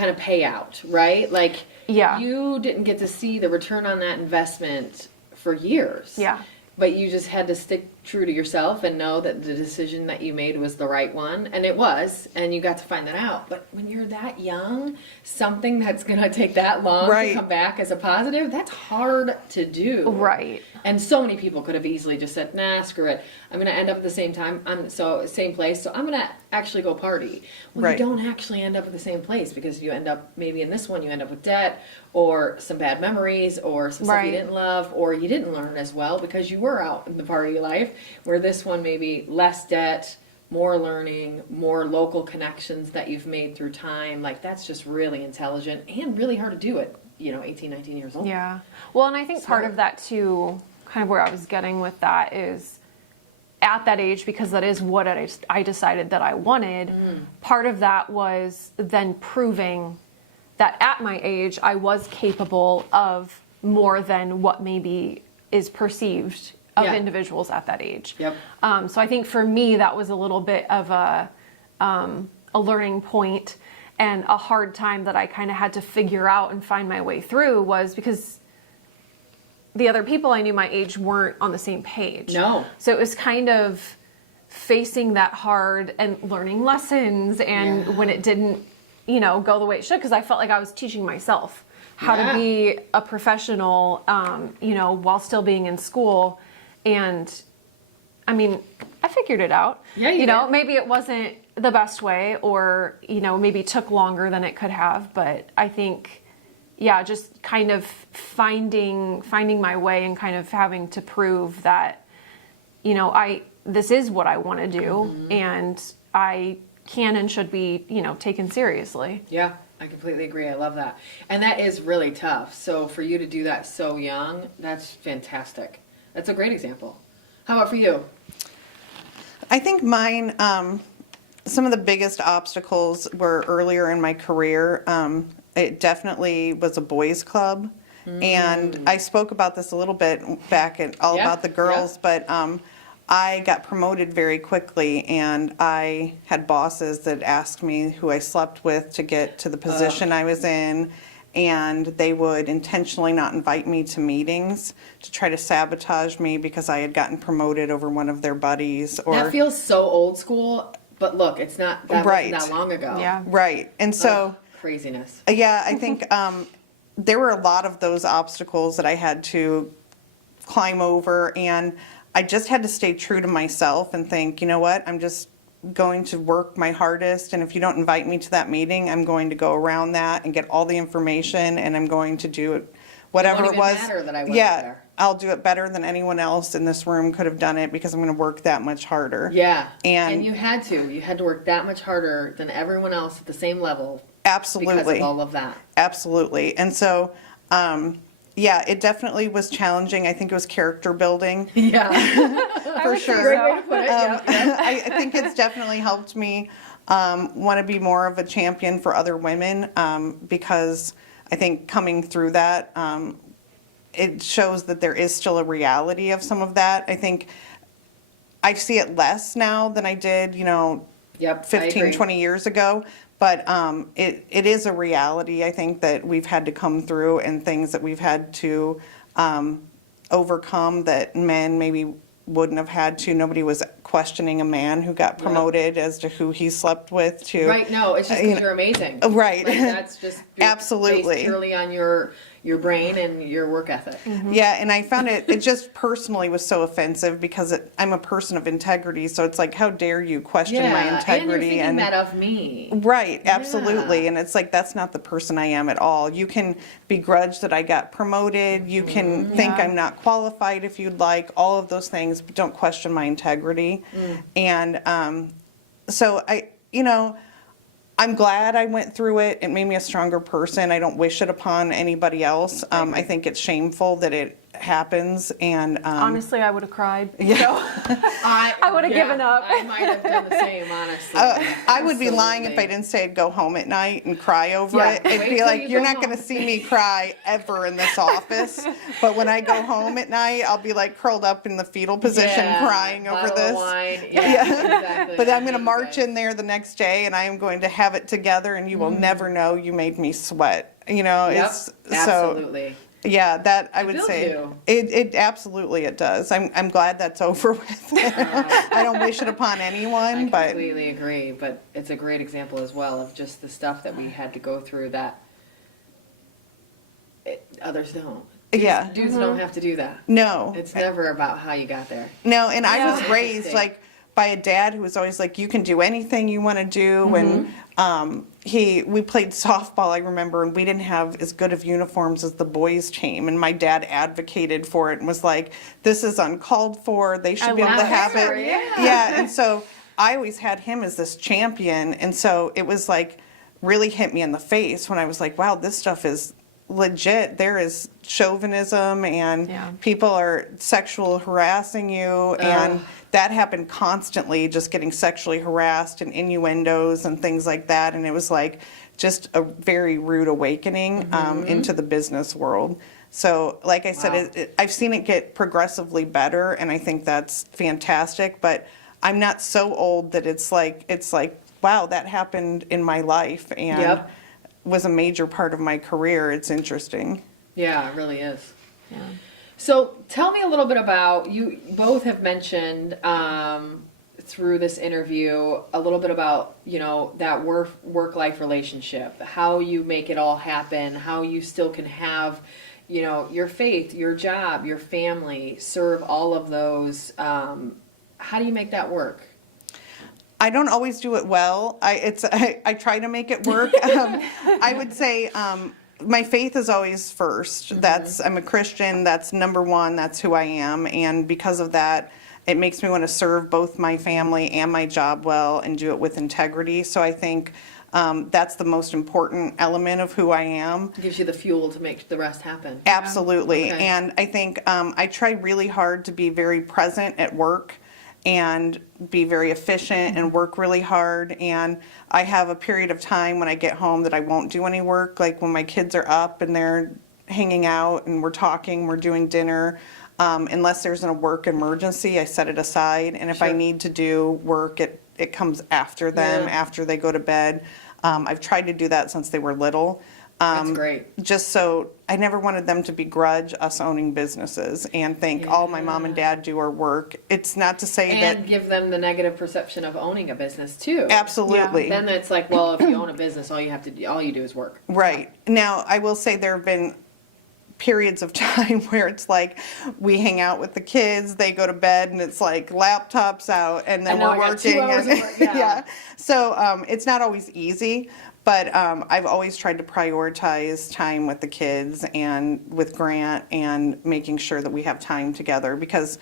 of payout, right? You didn't get to see the return on that investment for years. Yeah. But you just had to stick true to yourself and know that the decision that you made was the right one. And it was. And you got to find that out. But when you're that young, something that's going to take that long to come back as a positive, that's hard to do. Right. And so many people could have easily just said, nah, screw it. I'm going to end up at the same time. Same place. So I'm going to actually go party. Well, you don't actually end up at the same place because you end up, maybe in this one, you end up with debt or some bad memories or some stuff you didn't love or you didn't learn as well because you were out in the party life. Where this one maybe less debt, more learning, more local connections that you've made through time. That's just really intelligent and really hard to do at 18, 19 years old. Yeah. Well, and I think part of that too, kind of where I was getting with that is at that age, because that is what I decided that I wanted, part of that was then proving that at my age I was capable of more than what maybe is perceived of individuals at that age. Yep. So I think for me that was a little bit of a learning point and a hard time that I kind of had to figure out and find my way through, was because the other people I knew my age weren't on the same page. No. So it was kind of facing that hard and learning lessons and when it didn't, go the way it should, because I felt like I was teaching myself how to be a professional, while still being in school. And I mean, I figured it out. Yeah, you did. Maybe it wasn't the best way, or, you know, maybe took longer than it could have. But I think, yeah, just kind of finding my way and kind of having to prove that, you know, this is what I want to do, and I can and should be, you know, taken seriously. Yeah, I completely agree. I love that. And that is really tough. So for you to do that so young, that's fantastic. That's a great example. How about for you? I think mine, some of the biggest obstacles were earlier in my career. It definitely was a boys' club. And I spoke about this a little bit back at All Yeah, About the Girls, but I got promoted very quickly, and I had bosses that asked me who I slept with to get to the position I was in, and they would intentionally not invite me to meetings to try to sabotage me because I had gotten promoted over one of their buddies. Or That feels so old school, but look, it's not that, Right. wasn't that long ago. Yeah. Right, and so... Ugh, craziness. Yeah, I think there were a lot of those obstacles that I had to climb over, and I just had to stay true to myself and think, you know what, I'm just going to work my hardest, and if you don't invite me to that meeting, I'm going to go around that and get all the information, and I'm going to do it, whatever won't it even was. matter that I wasn't Yeah, there. I'll do it better than anyone else in this room could have done it because I'm going to work that much harder. Yeah. And you had to. You had to work that much harder than everyone else at the same level absolutely. because of all of that. Absolutely. And so, yeah, it definitely was challenging. I think it was character building Yeah. for sure. Great way to put it. Yeah. I think it's definitely helped me want to be more of a champion for other women because I think coming through that, it shows that there is still a reality of some of that. I think I see it less now than I did, you know, Yep, I 15, agree. 20 years ago. But it is a reality, I think, that we've had to come through and things that we've had to overcome that men maybe wouldn't have had to. Nobody was questioning a man who got promoted as to who he slept with to. Right, no, it's just you because know, you're amazing. right. Like, that's just Absolutely. based purely on your brain and your work ethic. Yeah, and I found it just personally was so offensive because I'm a person of integrity, so it's like, how dare you question my integrity? And you're thinking that of me. Right, absolutely. Yeah. And it's like, that's not the person I am at all. You can begrudge that I got promoted. You can think I'm not qualified if you'd like, all of those things, but don't question my integrity. And so I'm glad I went through it. It made me a stronger person. I don't wish it upon anybody else. I think it's shameful that it happens. And Honestly, I would have cried. I would have given up. I might have done the same, honestly. I would be lying if I didn't say I'd go home at night and cry over Yeah, it. wait It'd be till like, you you're go not going to home. see me cry ever in this office. But when I go home at night, I'll be like curled up in the fetal position crying over bottle this. Of wine. Yeah, exactly. But I'm going to march in there the next day and I am going to have it together and you will never know you made me sweat. You know, Yep, it's absolutely. so. Yeah, that I would builds say you. it absolutely it does. I'm glad that's over with. I don't wish it upon anyone, I but completely agree, but it's a great example as well of just the stuff that we had to go through that others don't. yeah, Dudes don't have to do that. no, It's never about how you got there. no. And I was Yeah. raised Interesting. like by a dad who was always like, you can do anything you want to do. And we played softball, I remember, and we didn't have as good of uniforms as the boys team. And my dad advocated for it and was like, this is uncalled for. They should be able to love have that. it. Yeah. And so I always had him as this champion. And so it was like really hit me in the face when I was like, wow, this stuff is legit. There is chauvinism and people are sexual harassing you and that happened constantly, just getting sexually harassed and innuendos and things like that. And it was like just a very rude awakening into the business world. So like I said, I've seen it get progressively better and I think that's fantastic, but I'm not so old that it's like, wow, that happened in my life and was a major part of my career. It's interesting. Yeah, it really is. Yeah. So tell me a little bit about, you both have mentioned through this interview a little bit about, you know, that work-life relationship, how you make it all happen, how you still can have, you know, your faith, your job, your family, serve all of those. How do you make that work? I don't always do it well. I try to make it work. I would say my faith is always first. I'm a Christian. That's number one. That's who I am. And because of that, it makes me want to serve both my family and my job well and do it with integrity. So I think that's the most important element of who I am. It gives you the fuel to make the rest happen. Absolutely. Okay. And I think I try really hard to be very present at work and be very efficient and work really hard. And I have a period of time when I get home that I won't do any work, like when my kids are up and they're hanging out and we're talking, we're doing dinner. Unless there's a work emergency, I set it aside. And if I need to do work, it comes after them, after they go to bed. I've tried to do that since they were little. That's great. Just so I never wanted them to begrudge us owning businesses and think all my mom and dad do are work. It's not to say that. And give them the negative perception of owning a business too. Absolutely. Then it's like, well, if you own a business, all you do is work. Right. Now, I will say there have been periods of time where it's like we hang out with the kids, they go to bed, and it's like laptops out, and then we're working. 2 hours of work, yeah. So it's not always easy, but I've always tried to prioritize time with the kids and with Grant and making sure that we have time together, because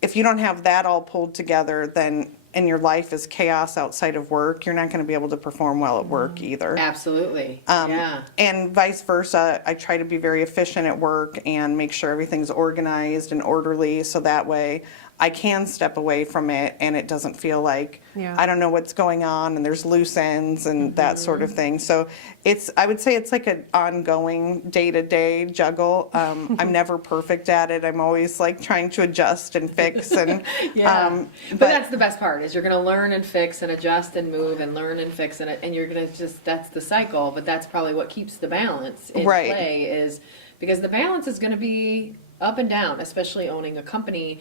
if you don't have that all pulled together, then and your life is chaos outside of work, you're not going to be able to perform well at work either. Absolutely. And vice versa. I try to be very efficient at work and make sure everything's organized and orderly, so that way I can step away from it and it doesn't feel like I don't know what's going on and there's loose ends and that sort of thing. So I would say it's like an ongoing day-to-day juggle. I'm never perfect at it. I'm always like trying to adjust and fix and but that's the best part, is you're going to learn and fix and adjust and move and learn and fix, and you're going to that's the cycle. But that's probably what keeps the balance in play, is because the balance is going to be up and down, especially owning a company.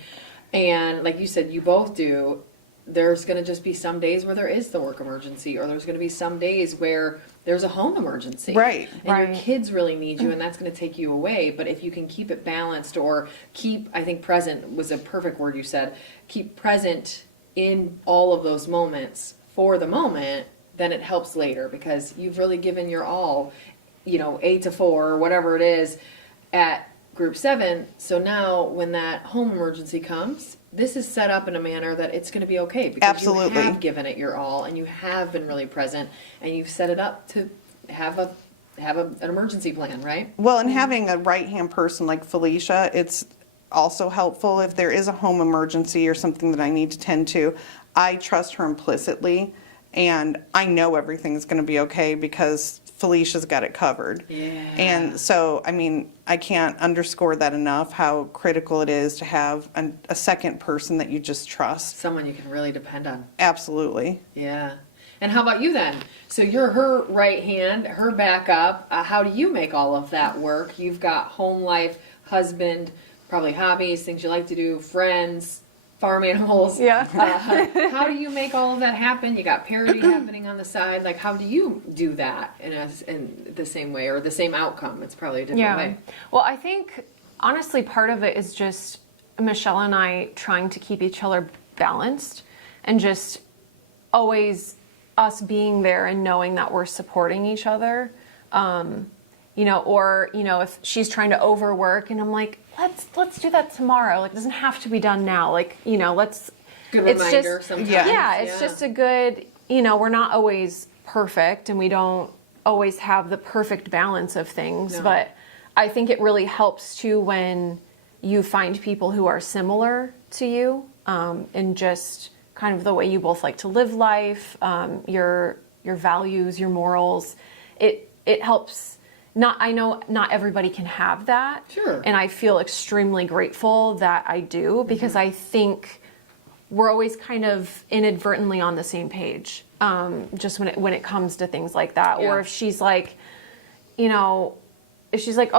And like you said, you both do. There's going to just be some days where there is the work emergency, or there's going to be some days where there's a home emergency. Right. And your kids really need you, and that's going to take you away. But if you can keep it balanced, or I think present was a perfect word you said, keep present in all of those moments for the moment, then it helps later, because you've really given your all, 8 to 4 or whatever it is at Group 7. So now when that home emergency comes, this is set up in a manner that it's going to be okay, because you have given it your all and you have been really present and you've set it up to have an emergency plan, right? Well, and having a right-hand person like Felicia, it's also helpful if there is a home emergency or something that I need to tend to. I trust her implicitly, and I know everything's going to be okay because Felicia's got it covered. Yeah. And so, I can't underscore that enough, how critical it is to have a second person that you just trust. Someone you can really depend on. Absolutely. Yeah. And how about you then? So you're her right hand, her backup. How do you make all of that work? You've got home life, husband, probably hobbies, things you like to do, friends, farm animals. Yeah. How do you make all of that happen? You got parody happening on the side. Like, how do you do that in the same way, or the same outcome? It's probably a different way. Well, I think, honestly, part of it is just Michelle and I trying to keep each other balanced, and just always us being there and knowing that we're supporting each other. If she's trying to overwork and I'm like, let's do that tomorrow. Like, it doesn't have to be done now. Like, let's. Good reminder sometimes. Yeah, it's just a good, we're not always perfect and we don't always have the perfect balance of things. No. But I think it really helps too when you find people who are similar to you, in just kind of the way you both like to live life, your values, your morals. It helps. I know not everybody can have that. Sure. And I feel extremely grateful that I do, because I think we're always kind of inadvertently on the same page, just when it comes to things like that. Yeah. Or if she's like, oh,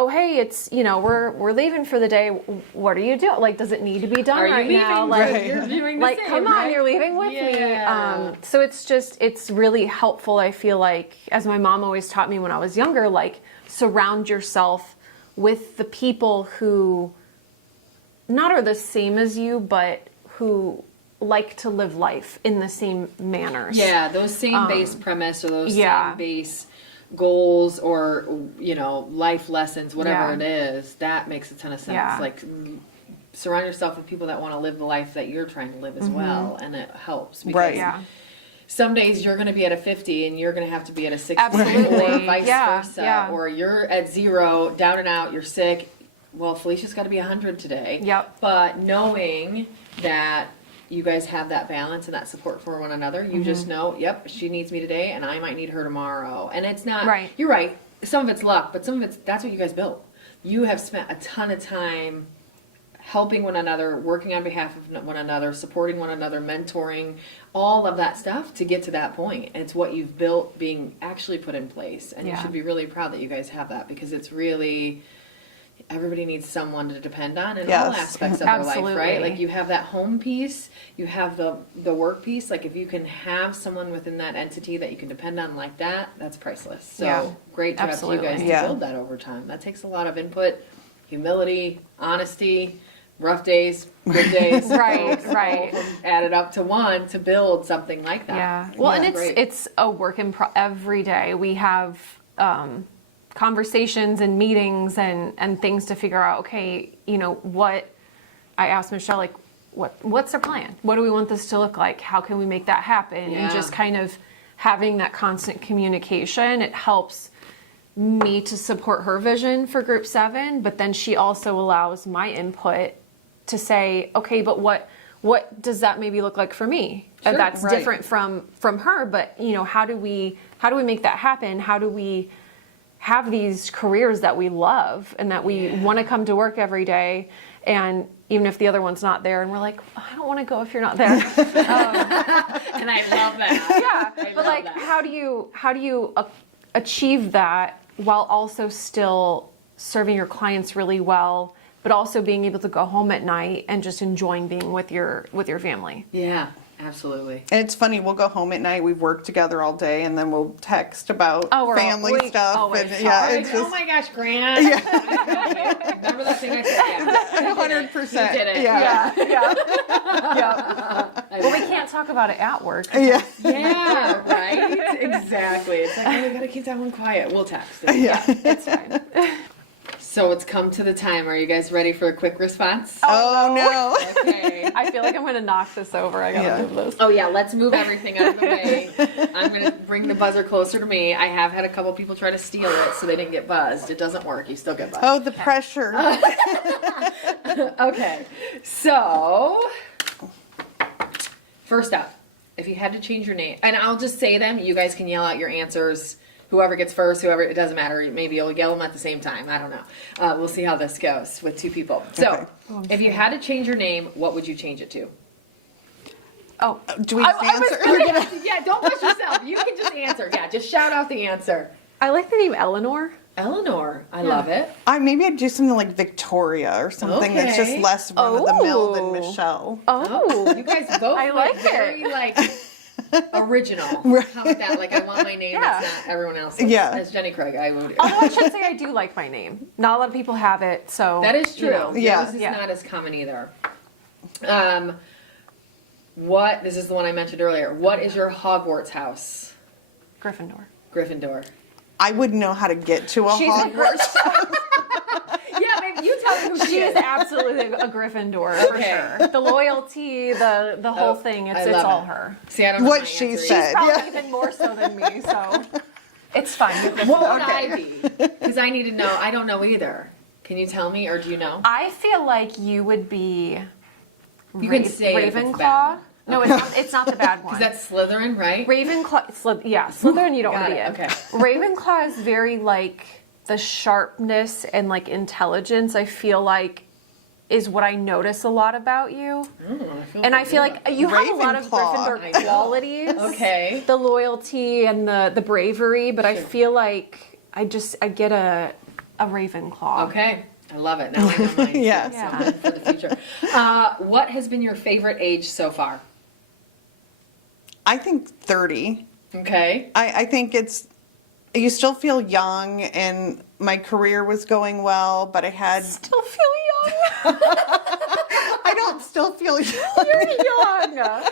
hey, it's, we're leaving for the day. What are you doing? Like, does it need to be done right now? Like, you're doing the same, come on, you're leaving with me. So it's really helpful. I feel like, as my mom always taught me when I was younger, like, surround yourself with the people who not are the same as you, but who like to live life in the same manners. Yeah, those same base premise or those yeah. same base goals or, life lessons, whatever Yeah. it is, that makes a ton of sense. Yeah. Like, surround yourself with people that want to live the life that you're trying to live as well, and it helps. Because Right. Yeah. some days you're going to be at a 50 and you're going to have to be at a 60 Absolutely. or vice Yeah, versa. yeah. Or you're at 0, down and out, you're sick. Well, Felicia's got to be 100 today. Yep. But knowing that you guys have that balance and that support for one another, you just know, yep, she needs me today and I might need her tomorrow. And it's not, Right. you're right, some of it's luck, but some of it's, that's what you guys built. You have spent a ton of time helping one another, working on behalf of one another, supporting one another, mentoring, all of that stuff to get to that point. And it's what you've built being actually put in place. And you Yeah. should be really proud that you guys have that, because it's really, everybody needs someone to depend on in all Yes. aspects of their life, Absolutely. right? Like you have that home piece, you have the work piece. Like if you can have someone within that entity that you can depend on like that, that's priceless. So Yeah. great job to you Absolutely. guys to Yeah. build that over time. That takes a lot of input, humility, honesty, rough days, good days. Right, all right. added up to one to build something like that. Yeah. Well, and Great. it's a work in every day. We have conversations and meetings and things to figure out. Okay, what I asked Michelle, like, what's our plan? What do we want this to look like? How can we make that happen? Yeah. And just kind of having that constant communication. It helps me to support her vision for Group 7, but then she also allows my input to say, okay, but what does that maybe look like for me? Sure, That's right. different from her, but how do we make that happen? How do we have these careers that we love and that we want to come to work every day? And even if the other one's not there and we're like, I don't want to go if you're not there. And I love that. Yeah, I but love like, that. how do you achieve that while also still serving your clients really well, but also being able to go home at night and just enjoying being with your family? Yeah, absolutely. And it's funny, we'll go home at night, we've worked together all day, and then we'll text about Oh, we're family we stuff. always And, talk. yeah, Like, it's just oh my gosh, Grant. Remember that thing I said? Yeah. 100%. You did it. Yeah. Yeah. Well, we can't talk about it at work. Yeah. Yeah, right? Exactly. It's like, oh, we gotta keep that one quiet. We'll text. Yeah. It's fine. So it's come to the time. Are you guys ready for a quick response? Oh, no. Okay. I feel like I'm going to knock this over. I got to Yeah. move this. Oh yeah, let's move everything out of the way. I'm gonna bring the buzzer closer to me. I have had a couple people try to steal it, so they didn't get buzzed. It doesn't work. You still get buzzed. Oh, the pressure. Okay, so first up, if you had to change your name, and I'll just say them, you guys can yell out your answers. Whoever gets first, it doesn't matter. Maybe you'll yell them at the same time. I don't know. We'll see how this goes with two people. So, Okay. if you had to change your name, what would you change it to? Oh, Do we just answer? Yeah, don't push yourself. You can just answer. Yeah, just shout out the answer. I like the name Eleanor. Eleanor, I love it. Maybe I'd do something like Victoria or something that's just Okay. less run of the mill than Oh. Michelle. Oh, You guys both I look like very it. like original. How about that? Like I want my name Yeah. that's not everyone else's. Yeah. As Jenny Craig, I would. although I should say I do like my name. Not a lot of people have it, so That is true. Yeah. Yours is Yeah. not as common either. This is the one I mentioned earlier. What is your Hogwarts house? Gryffindor. Gryffindor. I wouldn't know how to get to a She's a Hogwarts. Yeah, maybe you tell me who She is absolutely a Gryffindor for Okay. sure. The loyalty, the whole thing, I it's love all it. her. See, I don't know What my she answer. said. She's probably Yeah. even more so than me, so it's fine. What would I be? Because I need to know. I don't know either. Can you tell me, or do you know? I feel like you would be You can say it if it's Ravenclaw. bad. No, it's not the bad one. Because that's Slytherin, right? Ravenclaw, Slytherin you don't Got want to be it, in. okay. Ravenclaw is very like the sharpness and like intelligence, I feel like is what I notice a lot about you. And I feel like you have a lot of Ravenclaw. Gryffindor I know. qualities. Okay. The loyalty and the bravery, but I Sure. feel like I get a Ravenclaw. Okay. I love it. Now I know mine. Yeah. Yeah. Something for the future. What has been your favorite age so far? I think 30. Okay. I think you still feel young, and my career was going well, but I had, Still feel young. I don't still feel young. You're young. You are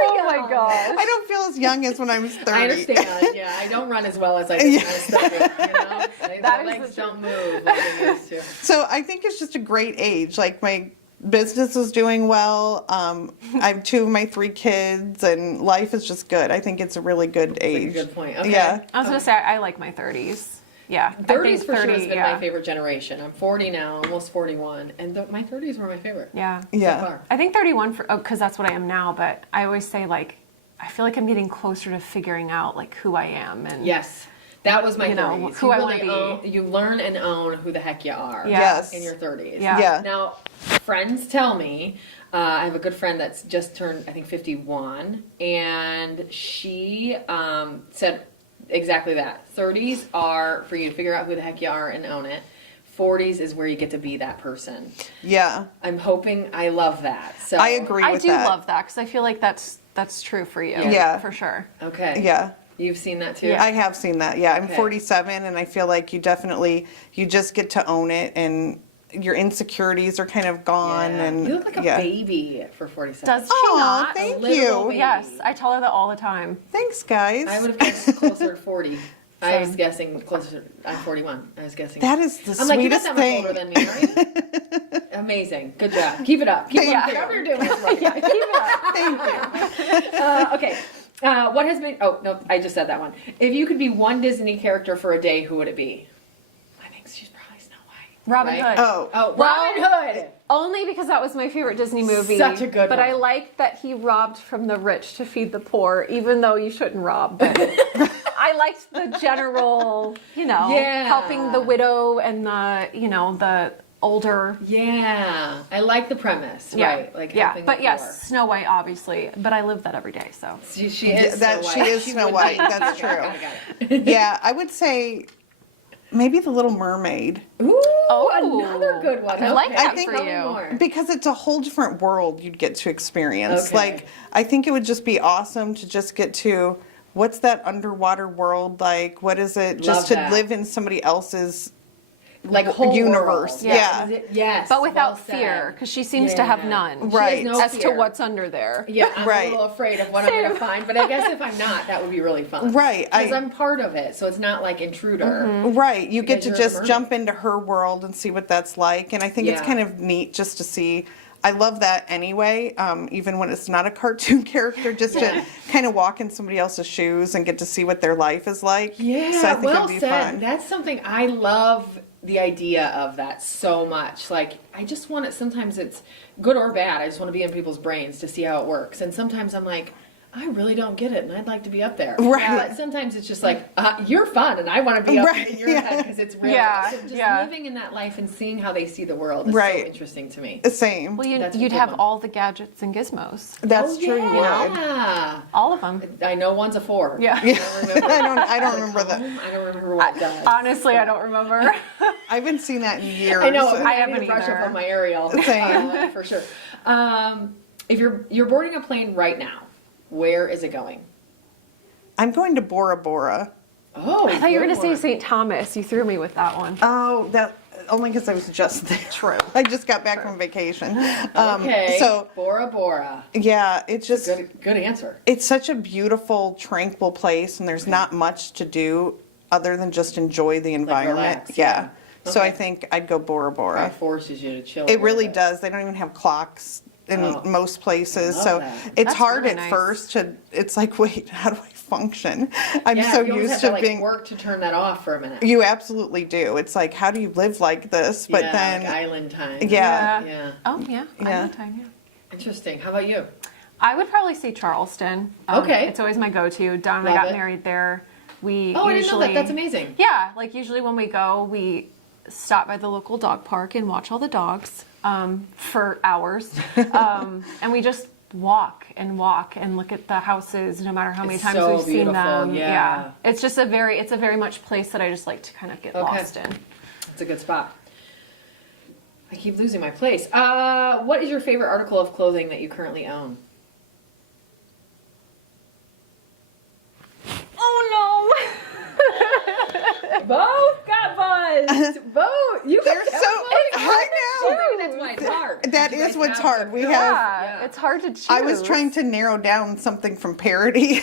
Oh young. my gosh. I don't feel as young as when I was 30. I understand. Yeah, I don't run as well as I did when I was 30. You know, my That is legs the don't move like they used to. So I think it's just a great age. Like my business is doing well. I have 2 of my 3 kids, and life is just good. I think it's a really good age. Good point. Okay. Yeah. I was going to say, I like my 30s. Yeah. I 30s think for sure 30, has been yeah. my favorite generation. I'm 40 now, almost 41, and my 30s were my favorite. Yeah. Yeah. So far. I think 31 because that's what I am now, but I always say like I feel like I'm getting closer to figuring out like who I am and Yes. That was my 30s. who I wanna be. You learn and own who the heck you are. Yeah. Yes. In your 30s. Yeah. Yeah. Now, friends tell me, I have a good friend that's just turned, I think, 51, and she said exactly that. 30s are for you to figure out who the heck you are and own it. 40s is where you get to be that person. Yeah. I'm hoping I love that. So I agree I with do that. love that because I feel like that's true for you. Yeah. For sure. Okay. Yeah. You've seen that too? Yeah. I have seen that. Yeah. I'm Okay. 47, and I feel like you just get to own it, and your insecurities are kind of gone. Yeah. And You look like a yeah. baby for 47. Does she Aw, not? thank little you. baby. Yes, I tell her that all the time. Thanks, guys. I would have guessed closer to 40. I was Same. guessing closer. I'm 41. I was guessing. That is the I'm like, you're not sweetest that much thing. older than me, right? Amazing. Good job. Keep it up. Keep it up. Thank you. Whatever you're doing is right. Yeah, keep it up. Okay. What has been? Oh no, I just said that one. If you could be one Disney character for a day, who would it be? I think she's probably Snow White. Robin Right? Hood. Oh. Robin Hood. Only because that was my favorite Disney movie. Such a good But one. I liked that he robbed from the rich to feed the poor, even though you shouldn't rob. But I liked the general, Yeah. helping the widow and the older. Yeah, I like the premise. Yeah. Right. Like yeah. helping But the yes, Snow White, obviously. But I live that every day, so. She is That Snow she White. is Snow would White. be. That's true. Got it. Yeah, I would say maybe The Little Mermaid, Ooh, Oh. another good one. I like Okay. that for Tell me you. more. because it's a whole different world you'd get to experience. Okay. Like, I think it would just be awesome to just get to what's that underwater world like? What is it? Just Love to that. live in somebody else's Like whole universe. world. Yeah. Yes. But without well fear, said. because she seems to have Yeah. none. She has Right. no As to fear. what's under there. Yeah, I'm Right. a little afraid of what I'm going to find, but I guess if I'm not, that would be really fun. Right, Because I'm part of it, so it's not like intruder. Right. You get Because to you're the just mermaid. jump into her world and see what that's like. And I think it's Yeah. kind of neat just to see. I love that anyway, even when it's not a cartoon character, just to kind of walk in somebody else's shoes and get to see what their life is like. Yeah, So I think well it'd be said. fun. That's something I love the idea of that so much. Like, I just want it, sometimes it's good or bad. I just want to be in people's brains to see how it works. And sometimes I'm like, I really don't get it, and I'd like to be up there. Right. But sometimes it's just like, you're fun, and I want to be up Right, in your head because it's real. Yeah, So just yeah. living in that life and seeing how they see the world is Right. so interesting to me. Same. Well, That's a you'd good have one. all the gadgets and gizmos. That's Oh, true. You would. yeah. All of them. I know one's a 4. Yeah. I don't remember that. I don't remember what it does. Honestly, I don't remember. I haven't seen that in years. I know. I I need haven't to brush either. up on my aerial. Same. For sure. If you're boarding a plane right now, where is it going? I'm going to Bora Bora. Oh, I thought you were good going to say one. St. Thomas. You threw me with that one. Oh, that only because I was just there. True. I just got back from vacation. Okay. So Bora Bora. yeah, it's just Good answer. it's such a beautiful, tranquil place, and there's not much to do other than just enjoy the environment. relax, yeah. yeah. So I Okay. think I'd go Bora It Bora. forces you to chill. a It little really bit. does. They don't even have clocks in Oh. most places, I love so that. it's That's hard really at nice. first to. It's like, wait, how do I function? I'm Yeah, so you almost used have to to being. work to turn that off for a minute. You absolutely do. It's like, how do you live like this? But yeah, then, like island time. Yeah. Yeah. Oh, yeah. Yeah. Island time, yeah. Interesting. How about you? I would probably say Charleston. Okay. It's always my go-to. Don and I Love got it. married there. We Oh, usually, I didn't know that. That's amazing. Yeah, like usually when we go, we stop by the local dog park and watch all the dogs for hours. And we just walk and look at the houses no matter how many It's times so we've seen beautiful, them. yeah. It's just it's a very much place that I just like to kind of get lost in. It's a good spot. I keep losing my place. What is your favorite article of clothing that you currently own? Oh no! Both got fun. Yes, vote. You They're so. I know. That's why it's hard. That You is guys what's have hard. to We fill have. Yeah, it's hard to choose. I was trying to narrow down something from parody,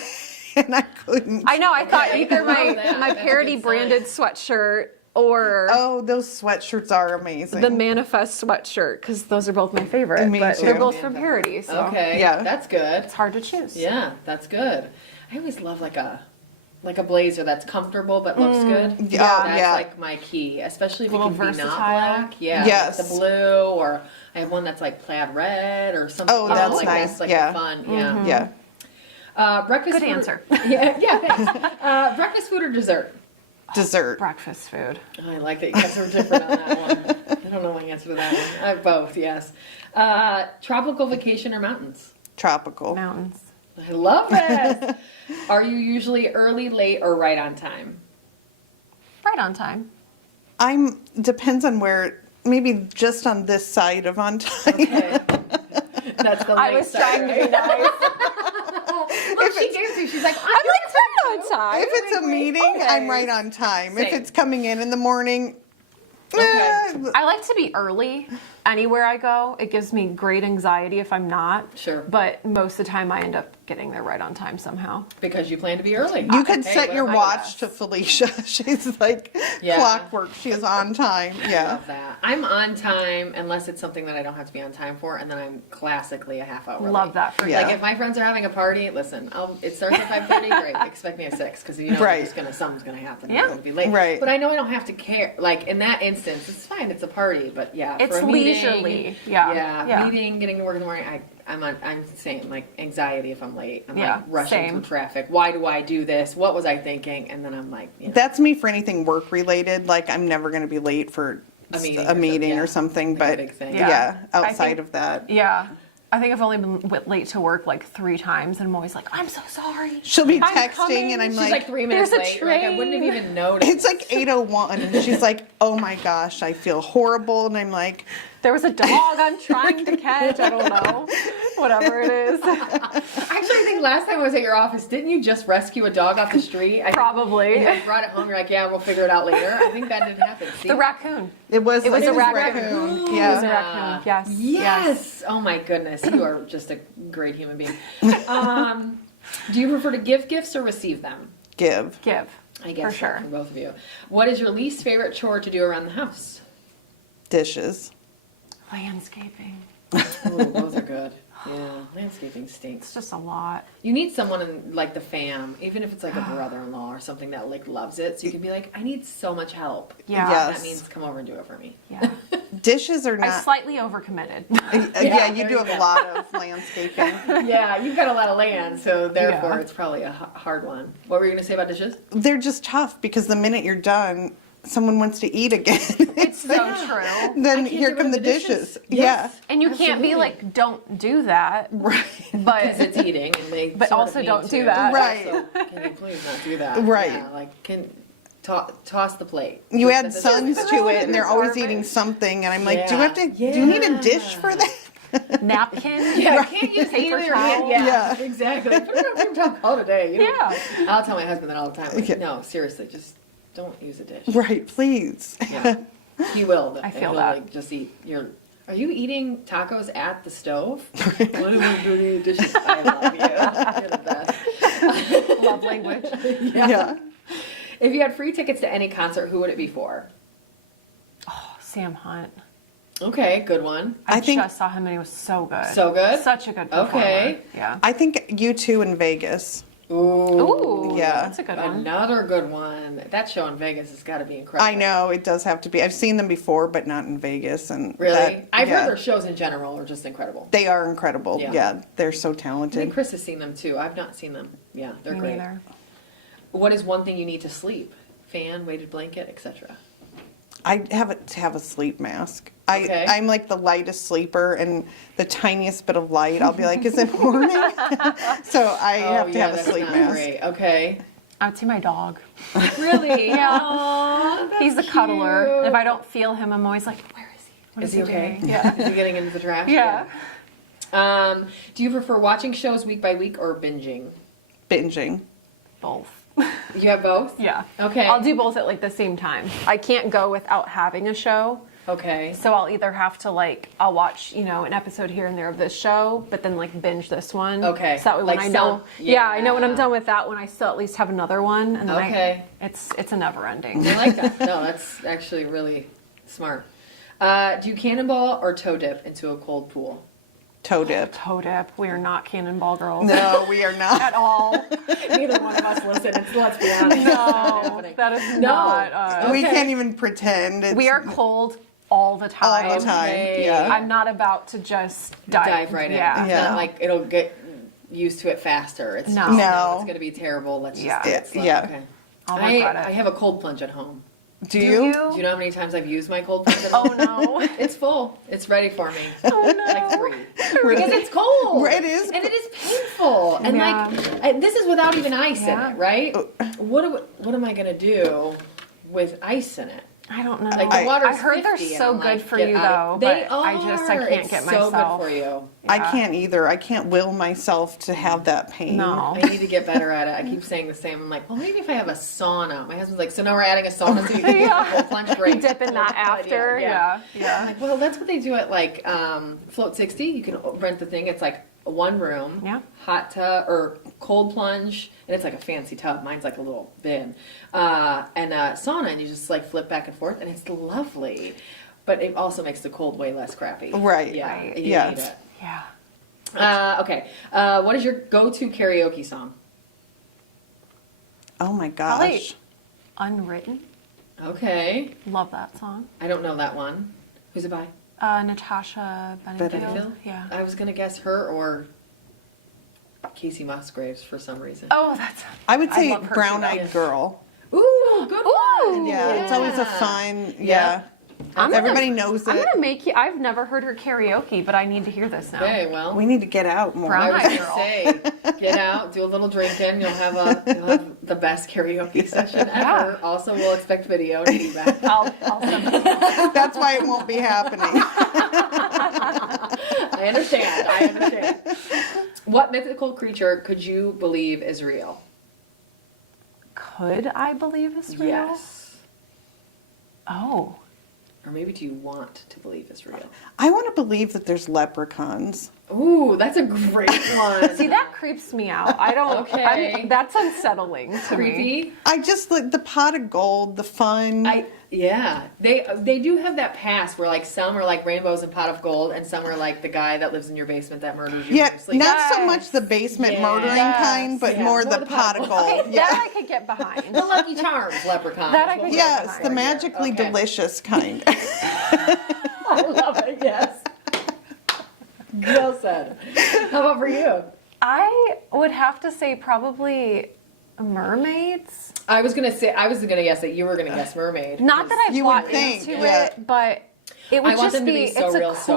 and I couldn't. I know. I thought Okay, either I love that. my That's a parody good branded sweatshirt or Oh, those sweatshirts are amazing. the Manifest sweatshirt, because those are both my favorite. Me but too. they're both from parody, so Okay, Yeah. that's good. it's hard to choose. Yeah, that's good. I always love like a blazer that's comfortable but looks good. Yeah, That's yeah. like my key, especially if it Little can be not versatile. black. Yeah, Yes. like the blue, or I have one that's like plaid red or something. Oh, you know, that's like nice. That's like Yeah. fun. Yeah. Breakfast. Good food answer. Yeah, thanks. Breakfast food or dessert? Dessert. Breakfast food. Oh, I like that you guys are different on that one. I don't know my answer to that one. I have both, yes. Tropical vacation or mountains? Tropical. Mountains. I love this. Are you usually early, late, or right on time? Right on time. I'm depends on where. Maybe just on this side of on time. Okay. That's the late I was side, trying to be right? nice. Look, she gave me. She's like, I'm like right on time. If it's a meeting, Okay. I'm right on time. If Same. it's coming in the morning, Okay. I like to be early anywhere I go. It gives me great anxiety if I'm not. Sure. But most of the time I end up getting there right on time somehow. Because you plan to be early. you could Hey, set your whatever. watch to Felicia. She's like Yeah. clockwork. She is on time. I Yeah. love that. I'm on time unless it's something that I don't have to be on time for, and then I'm classically a half hour Love late. that for Yeah. you. Like if my friends are having a party, listen, it starts at 5:30. Great, expect me at 6 because you know Right. something's gonna happen. Yeah. I'm gonna be late. Right. But I know I don't have to care. Like in that instance, it's fine. It's a party. But yeah, It's for a meeting, leisurely. Yeah. Yeah. Meeting, getting to work in the morning. I'm saying like anxiety if I'm late. I'm Yeah, like rushing same. through traffic. Why do I do this? What was I thinking? And then I'm like, you know, That's me for anything work related. Like I'm never going to be late for A meeting or or something. like a But big thing. yeah, Yeah. I outside think- of that, Yeah. I think I've only been late to work like 3 times, and I'm always like, I'm so sorry. she'll be I'm texting, coming. and I'm she's like, like 3 minutes "There's a late. You're like, I wouldn't have train." even noticed. it's like 8:01, and she's like, oh my gosh, I feel horrible, and I'm like, There was a dog I'm trying to catch. I don't know. Whatever it is. Actually, I think last time I was at your office, didn't you just rescue a dog off the street? Probably. And you brought it home. You're like, yeah, we'll figure it out later. I think that didn't happen. See? The raccoon. it was It was like a raccoon. It was a Yeah, raccoon. Yes. Yes. Oh my goodness, you are just a great human being. Do you prefer to give gifts or receive them? give. Give. I guess For so, sure. from both of you. What is your least favorite chore to do around the house? Dishes. Landscaping. Ooh, those are good. Yeah, landscaping stinks. It's just a lot. You need someone in like the fam, even if it's like a brother-in-law or something that like loves it, so you can be like, I need so much help. Yeah. Yes. That means come over and do it for me. Yeah. Dishes are I not. slightly overcommitted. Yeah, you there do you have go. a lot of landscaping. Yeah, you've got a lot of land, so therefore Yeah. it's probably a hard one. What were you going to say about dishes? They're just tough because the minute you're done, someone wants to eat again. It's so true. Then I can't here get come rid the of the dishes. dishes. Yes. And you can't be Absolutely. like, don't do that. Right. Because But it's eating, and they But sort of also need don't do to. that. Right. So can you please not do that? Right. Yeah, like toss the plate. You Just add that this sons is- to it, and they're always garbage. eating something, and I'm like, do you Yeah. have to? Do you need a dish for that? napkin. Yeah, I can't use Paper either towel. hand. Yeah, Yeah. exactly. Put it on paper towel all today. You know? Yeah. I'll tell my husband that all the time. Like, Yeah. no, seriously, just don't use a dish. Right, please. Yeah. He will. I feel He'll, that. Like, just eat your. Are you eating tacos at the stove? What am I doing with dishes? I love you. You're the best. Love language. Yeah. If you had free tickets to any concert, who would it be for? Oh, Sam Hunt. Okay, good one. I, I think- just saw him and he was so good. So good? Such a good performer. Okay. Yeah. I think you two in Vegas. Ooh, Yeah. That's a good one. Another good one. That show in Vegas has got to be incredible. I know it does have to be. I've seen them before, but not in Vegas. And Really? that- I've yeah. heard their shows in general are just incredible. They are incredible. Yeah. Yeah, they're so I think talented. Chris has seen them too. I've not seen them. Yeah, they're Me great. neither. What is one thing you need to sleep? Fan, weighted blanket, etc. I have a sleep mask. Okay. I'm like the lightest sleeper, and the tiniest bit of light, I'll be like, is it morning? So I have to have a that's sleep not mask. great. Okay. I would say my dog. Really? Yeah. He's a cuddler. cute. If I don't feel him, I'm always like, where is he? What Is he okay? doing? Yeah. Is he getting into the trash? Yeah. Do you prefer watching shows week by week or binging? Binging. Both. You have both? Yeah. Okay. I'll do both at like the same time. I can't go without having a show. Okay. So I'll either have to I'll watch, an episode here and there of this show, but then binge this one. Okay. So that way when I know, I know when I'm done with that one, I still at least have another one. And then it's a never ending. I like that. No, that's actually really smart. Do you cannonball or toe dip into a cold pool? Toe dip. Toe dip. We are not cannonball girls. No, we are not. At all. Neither one of us listen. Let's be honest. No, that is not us. We can't even pretend. We are cold all the time. All the time, Okay. yeah. I'm not about to just dive right in. Yeah. It's Yeah. not like it'll get used to it faster. It's No. just, No. it's going to be terrible. Let's just Yeah. do it slow. Yeah. Okay. I'll regret I it. have a cold plunge at home. Do you? Do you know how many times I've used my cold plunge at home? Oh no. It's full. It's ready for me. Oh no. Like 3. Because it's cold. It is. And it is painful. And Yeah. this is without even ice in Yeah. it, right? What am I going to do with ice in it? I don't know. Like the water's I heard they're 50, and so I'm good like, for get you out though. of- They but are. I can't get it's myself. so good for you. I can't either. I can't will myself to have that pain. No. I need to get better at it. I keep saying the same. I'm like, well, maybe if I have a sauna. My husband's like, so now we're adding a sauna so you can Yeah. get a plunge break. Dip in that after. Yeah. Yeah. Like, well, that's what they do at Float 60. You can rent the thing. It's like one room, Yeah. hot tub or cold plunge, and it's like a fancy tub. Mine's like a little bin, and a sauna, and you just flip back and forth, and it's lovely. But it also makes the cold way less crappy. Right. Yeah. Right. You Yes. need it. Yeah. Okay. What is your go-to karaoke song? Oh my Probably gosh. Unwritten. Okay. Love that song. I don't know that one. Who's it by? Natasha Bedingfield. Bedingfield? Yeah. I was gonna guess her or Casey Musgraves for some reason. Oh, that's. I would say love her Brown too, Eyed Girl. Ooh, good one. Yeah, it's always a fun. Yeah. Everybody knows I'm it. gonna make you. I've never heard her karaoke, but I need to hear this now. Okay, well, We need to get out more. Brown I was Eyed gonna Girl. say, get out, do a little drinking. You'll have the best karaoke session ever. Also, we'll expect video and feedback. I'll send it. That's why it won't be happening. I understand. What mythical creature could you believe is real? Could I believe it's real? Yes. Oh. Or maybe do you want to believe is real? I want to believe that there's leprechauns. Ooh, that's a great one. See, that creeps me out. I don't. Okay. That's unsettling to me. Creepy. I just like the pot of gold, the fun. They do have that past where some are like rainbows and pot of gold, and some are like the guy that lives in your basement that murders you. Yeah, in your sleep. not so Yes. much the basement murdering Yes. kind, but more the pot of gold. Okay, Yeah. that I could get behind. The Lucky Charms leprechaun. That I is what could we're get Yes, looking the for here. magically Okay. delicious kind. I love it. Yes. Well said. How about for you? I would have to say probably mermaids. I was gonna guess that you were gonna guess mermaid. Not that I've You would bought think, into yeah. it, but it would I want just them to be so it's real a so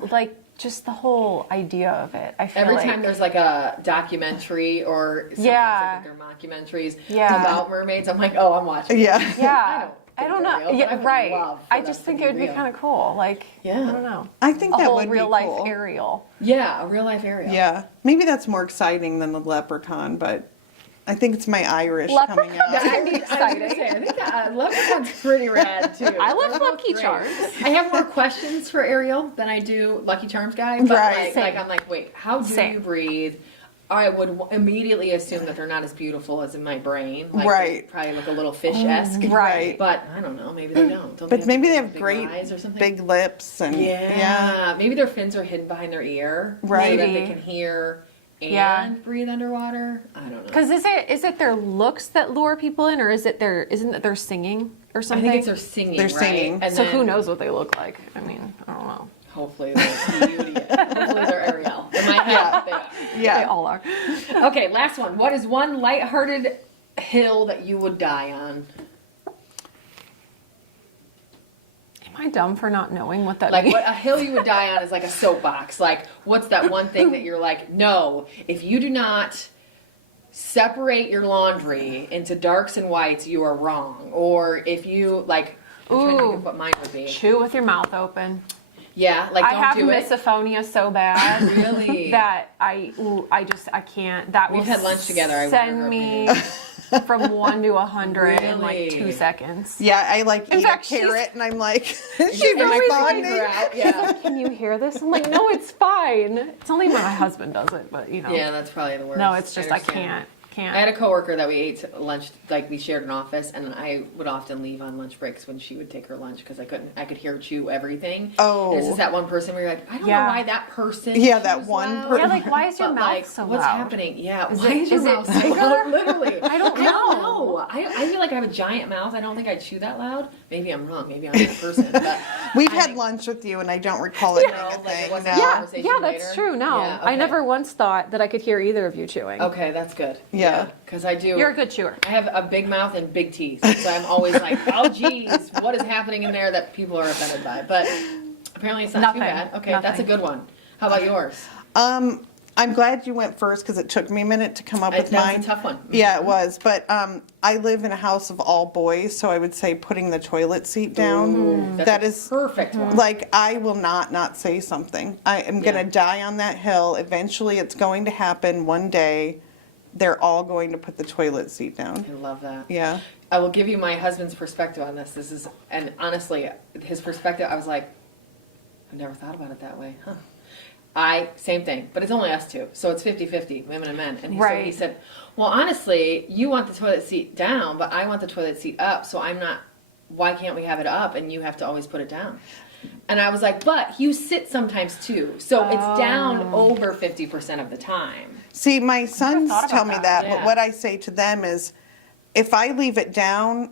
cool, just the whole idea of it. I feel Every like time there's a documentary or something Yeah. like they're mockumentaries Yeah. about mermaids, I'm like, oh, I'm watching. Yeah. yeah. I I don't don't think they're know. real, but I Yeah, would right. love for I that just to think be it would be real. kind of cool. Yeah. I don't know. I think A that whole would real be life cool. Ariel. Yeah, a real life Ariel. Yeah, maybe that's more exciting than the leprechaun, but I think it's my Irish coming Leprechaun? out. That'd be exciting. I think that leprechaun's pretty rad too. I love They're both Lucky great. Charms. I have more questions for Ariel than I do Lucky Charms guy. But Right. I'm like, wait, how do Same. you breathe? I would immediately assume that they're not as beautiful as in my brain. Like, Right. They probably look a little fish-esque. Right. But I don't know. Maybe they don't. But maybe they have big great eyes or something? big lips and Yeah. Maybe their fins are hidden behind their ear. Right. So that they Maybe. can hear and Yeah. breathe underwater. I don't know. Because is it their looks that lure people in, or isn't it their singing or I something? think it's their singing. They're right? singing. And so then who knows what they look like? I mean, I don't know. Hopefully they're beauty. Hopefully they're Ariel. In my head, they are. They Yeah. all are. Okay, last one. What is one lighthearted hill that you would die on? Am I dumb for not knowing what that Like, means? what a hill you would die on is like a soapbox. Like, what's that one thing that you're like, no, if you do not separate your laundry into darks and whites, you are wrong. Or if you, like, I'm trying to think of what mine would be. Chew with your mouth open. Yeah, like, I don't have do it. misophonia so bad Really? that I can't. That We've will had lunch together, I wonder Send her me. from 1 to 100 in like Really? 2 seconds. Yeah, I like eat fact, a she's- carrot and I'm like, she's Am I responding. freaking her out? Yeah. Can you hear this? I'm like, no, it's fine. It's only when my husband does it, but you know. Yeah, that's probably the worst. No, it's just I understand. can't. I had a coworker that we ate lunch, like we shared an office, and I would often leave on lunch breaks when she would take her lunch because I could hear her chew everything. Oh. And it's just that one person where you're like, I don't Yeah. know why that person. Yeah, that chews one loud, per- Yeah, like why is your but, mouth like, so what's loud? happening? Yeah, Is why it- is your is it mouth so bigger? loud? Literally, I don't know. I feel like I have a giant mouth. I don't think I chew that loud. Maybe I'm wrong. Maybe I'm that person. But We've I had think- lunch with you and I don't recall it being No, a like, it thing. wasn't- no. Yeah, conversation yeah, that's later? true. No, Yeah, I okay. never once thought that I could hear either of you chewing. Okay, that's good. Yeah. Because I do. You're a good chewer. I have a big mouth and big teeth, so I'm always like, oh geez, what is happening in there that people are offended by? But apparently it's not Nothing. too bad. Okay, that's a Nothing. good one. How about yours? I'm glad you went first because it took me a minute to come up with That mine. was a tough one. Yeah, it was. But I live in a house of all boys, so I would say putting the toilet seat down. That's That a is perfect one. like I will not say something. I am Yeah. gonna die on that hill. Eventually, it's going to happen one day. They're all going to put the toilet seat down. I love that. Yeah. I will give you my husband's perspective on this. And honestly, his perspective, I was like, I've never thought about it that way, huh? Same thing, but it's only us two, so it's 50-50, women and men. And he Right. said, well, honestly, you want the toilet seat down, but I want the toilet seat up, so why can't we have it up and you have to always put it down? And I was like, but you sit sometimes too, so it's down over 50% of the time. See, my sons thought about tell me that. that, Yeah. but what I say to them is, if I leave it down,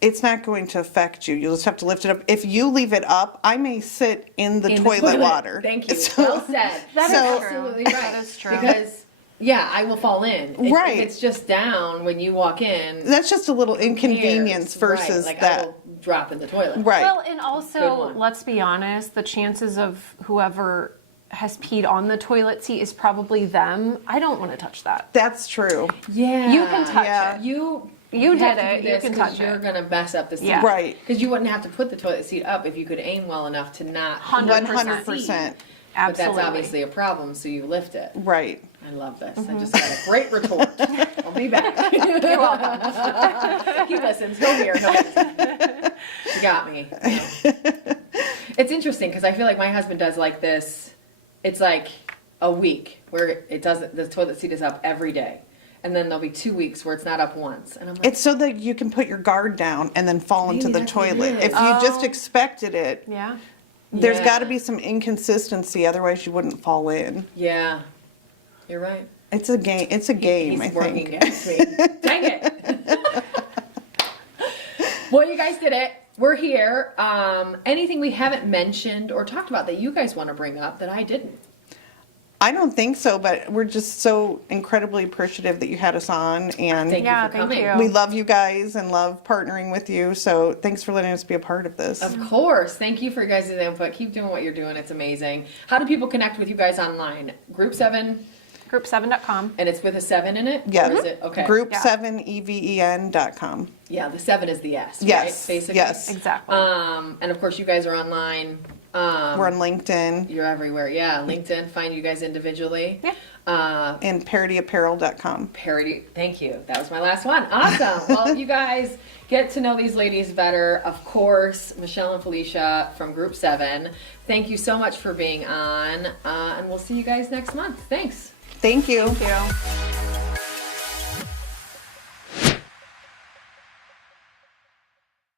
it's not going to affect you. You'll just have to lift it up. If you leave it up, I may sit in the In toilet water. Thank you. So- Well said. That is You're true. absolutely right. That is true. Because yeah, I will fall in. Right. If it's just down when you walk in. That's just a little who cares? inconvenience versus right. Like, that. I will drop in the toilet. Right. Well, and Good also, one. let's be honest, the chances of whoever has peed on the toilet seat is probably them. I don't want to touch that. That's true. Yeah. You can touch Yeah. it. You did have to it. do You this can 'cause touch you're it. gonna mess up the seat. Yeah. Right. Because you wouldn't have to put the toilet seat up if you could aim well enough to not. 100%. 100%. But Absolutely. that's obviously a problem, so you lift it. Right. I love this. Mm-hmm. I just got a great retort. I'll be back. You're welcome. He listens. He'll hear. You got me. It's interesting because I feel like my husband does like this. It's like a week where it doesn't. The toilet seat is up every day, and then there'll be 2 weeks where it's not up once. And I'm like, It's so that you can put your guard down and then fall into Maybe the that's what it toilet. is. If you just expected it, Yeah. there's Yeah. got to be some inconsistency, otherwise you wouldn't fall in. yeah, you're right. It's a game. It's a game, He's I working think. against me. Dang it. Well, you guys did it. We're here. Anything we haven't mentioned or talked about that you guys want to bring up that I didn't? I don't think so, but we're just so incredibly appreciative that you had us on, and Thank Yeah, you for thank coming. you. we love you guys and love partnering with you. So thanks for letting us be a part of this. Of course. Thank you for your guys' input. Keep doing what you're doing. It's amazing. How do people connect with you guys online? Group 7, Group7.com. and it's with a 7 in it? Yeah. Or is it? Okay. Group7even.com. Yeah, the 7 is the S, Yes, right? Basically. yes. Exactly. And of course, you guys are online. We're on LinkedIn You're everywhere. Yeah, LinkedIn. Find you guys individually. Yeah. and parodyapparel.com. Parody. Thank you. That was my last one. Awesome. Well, you guys get to know these ladies better. Of course, Michelle and Felicia from Group 7. Thank you so much for being on. And we'll see you guys next month. Thanks. Thank you. Thank you.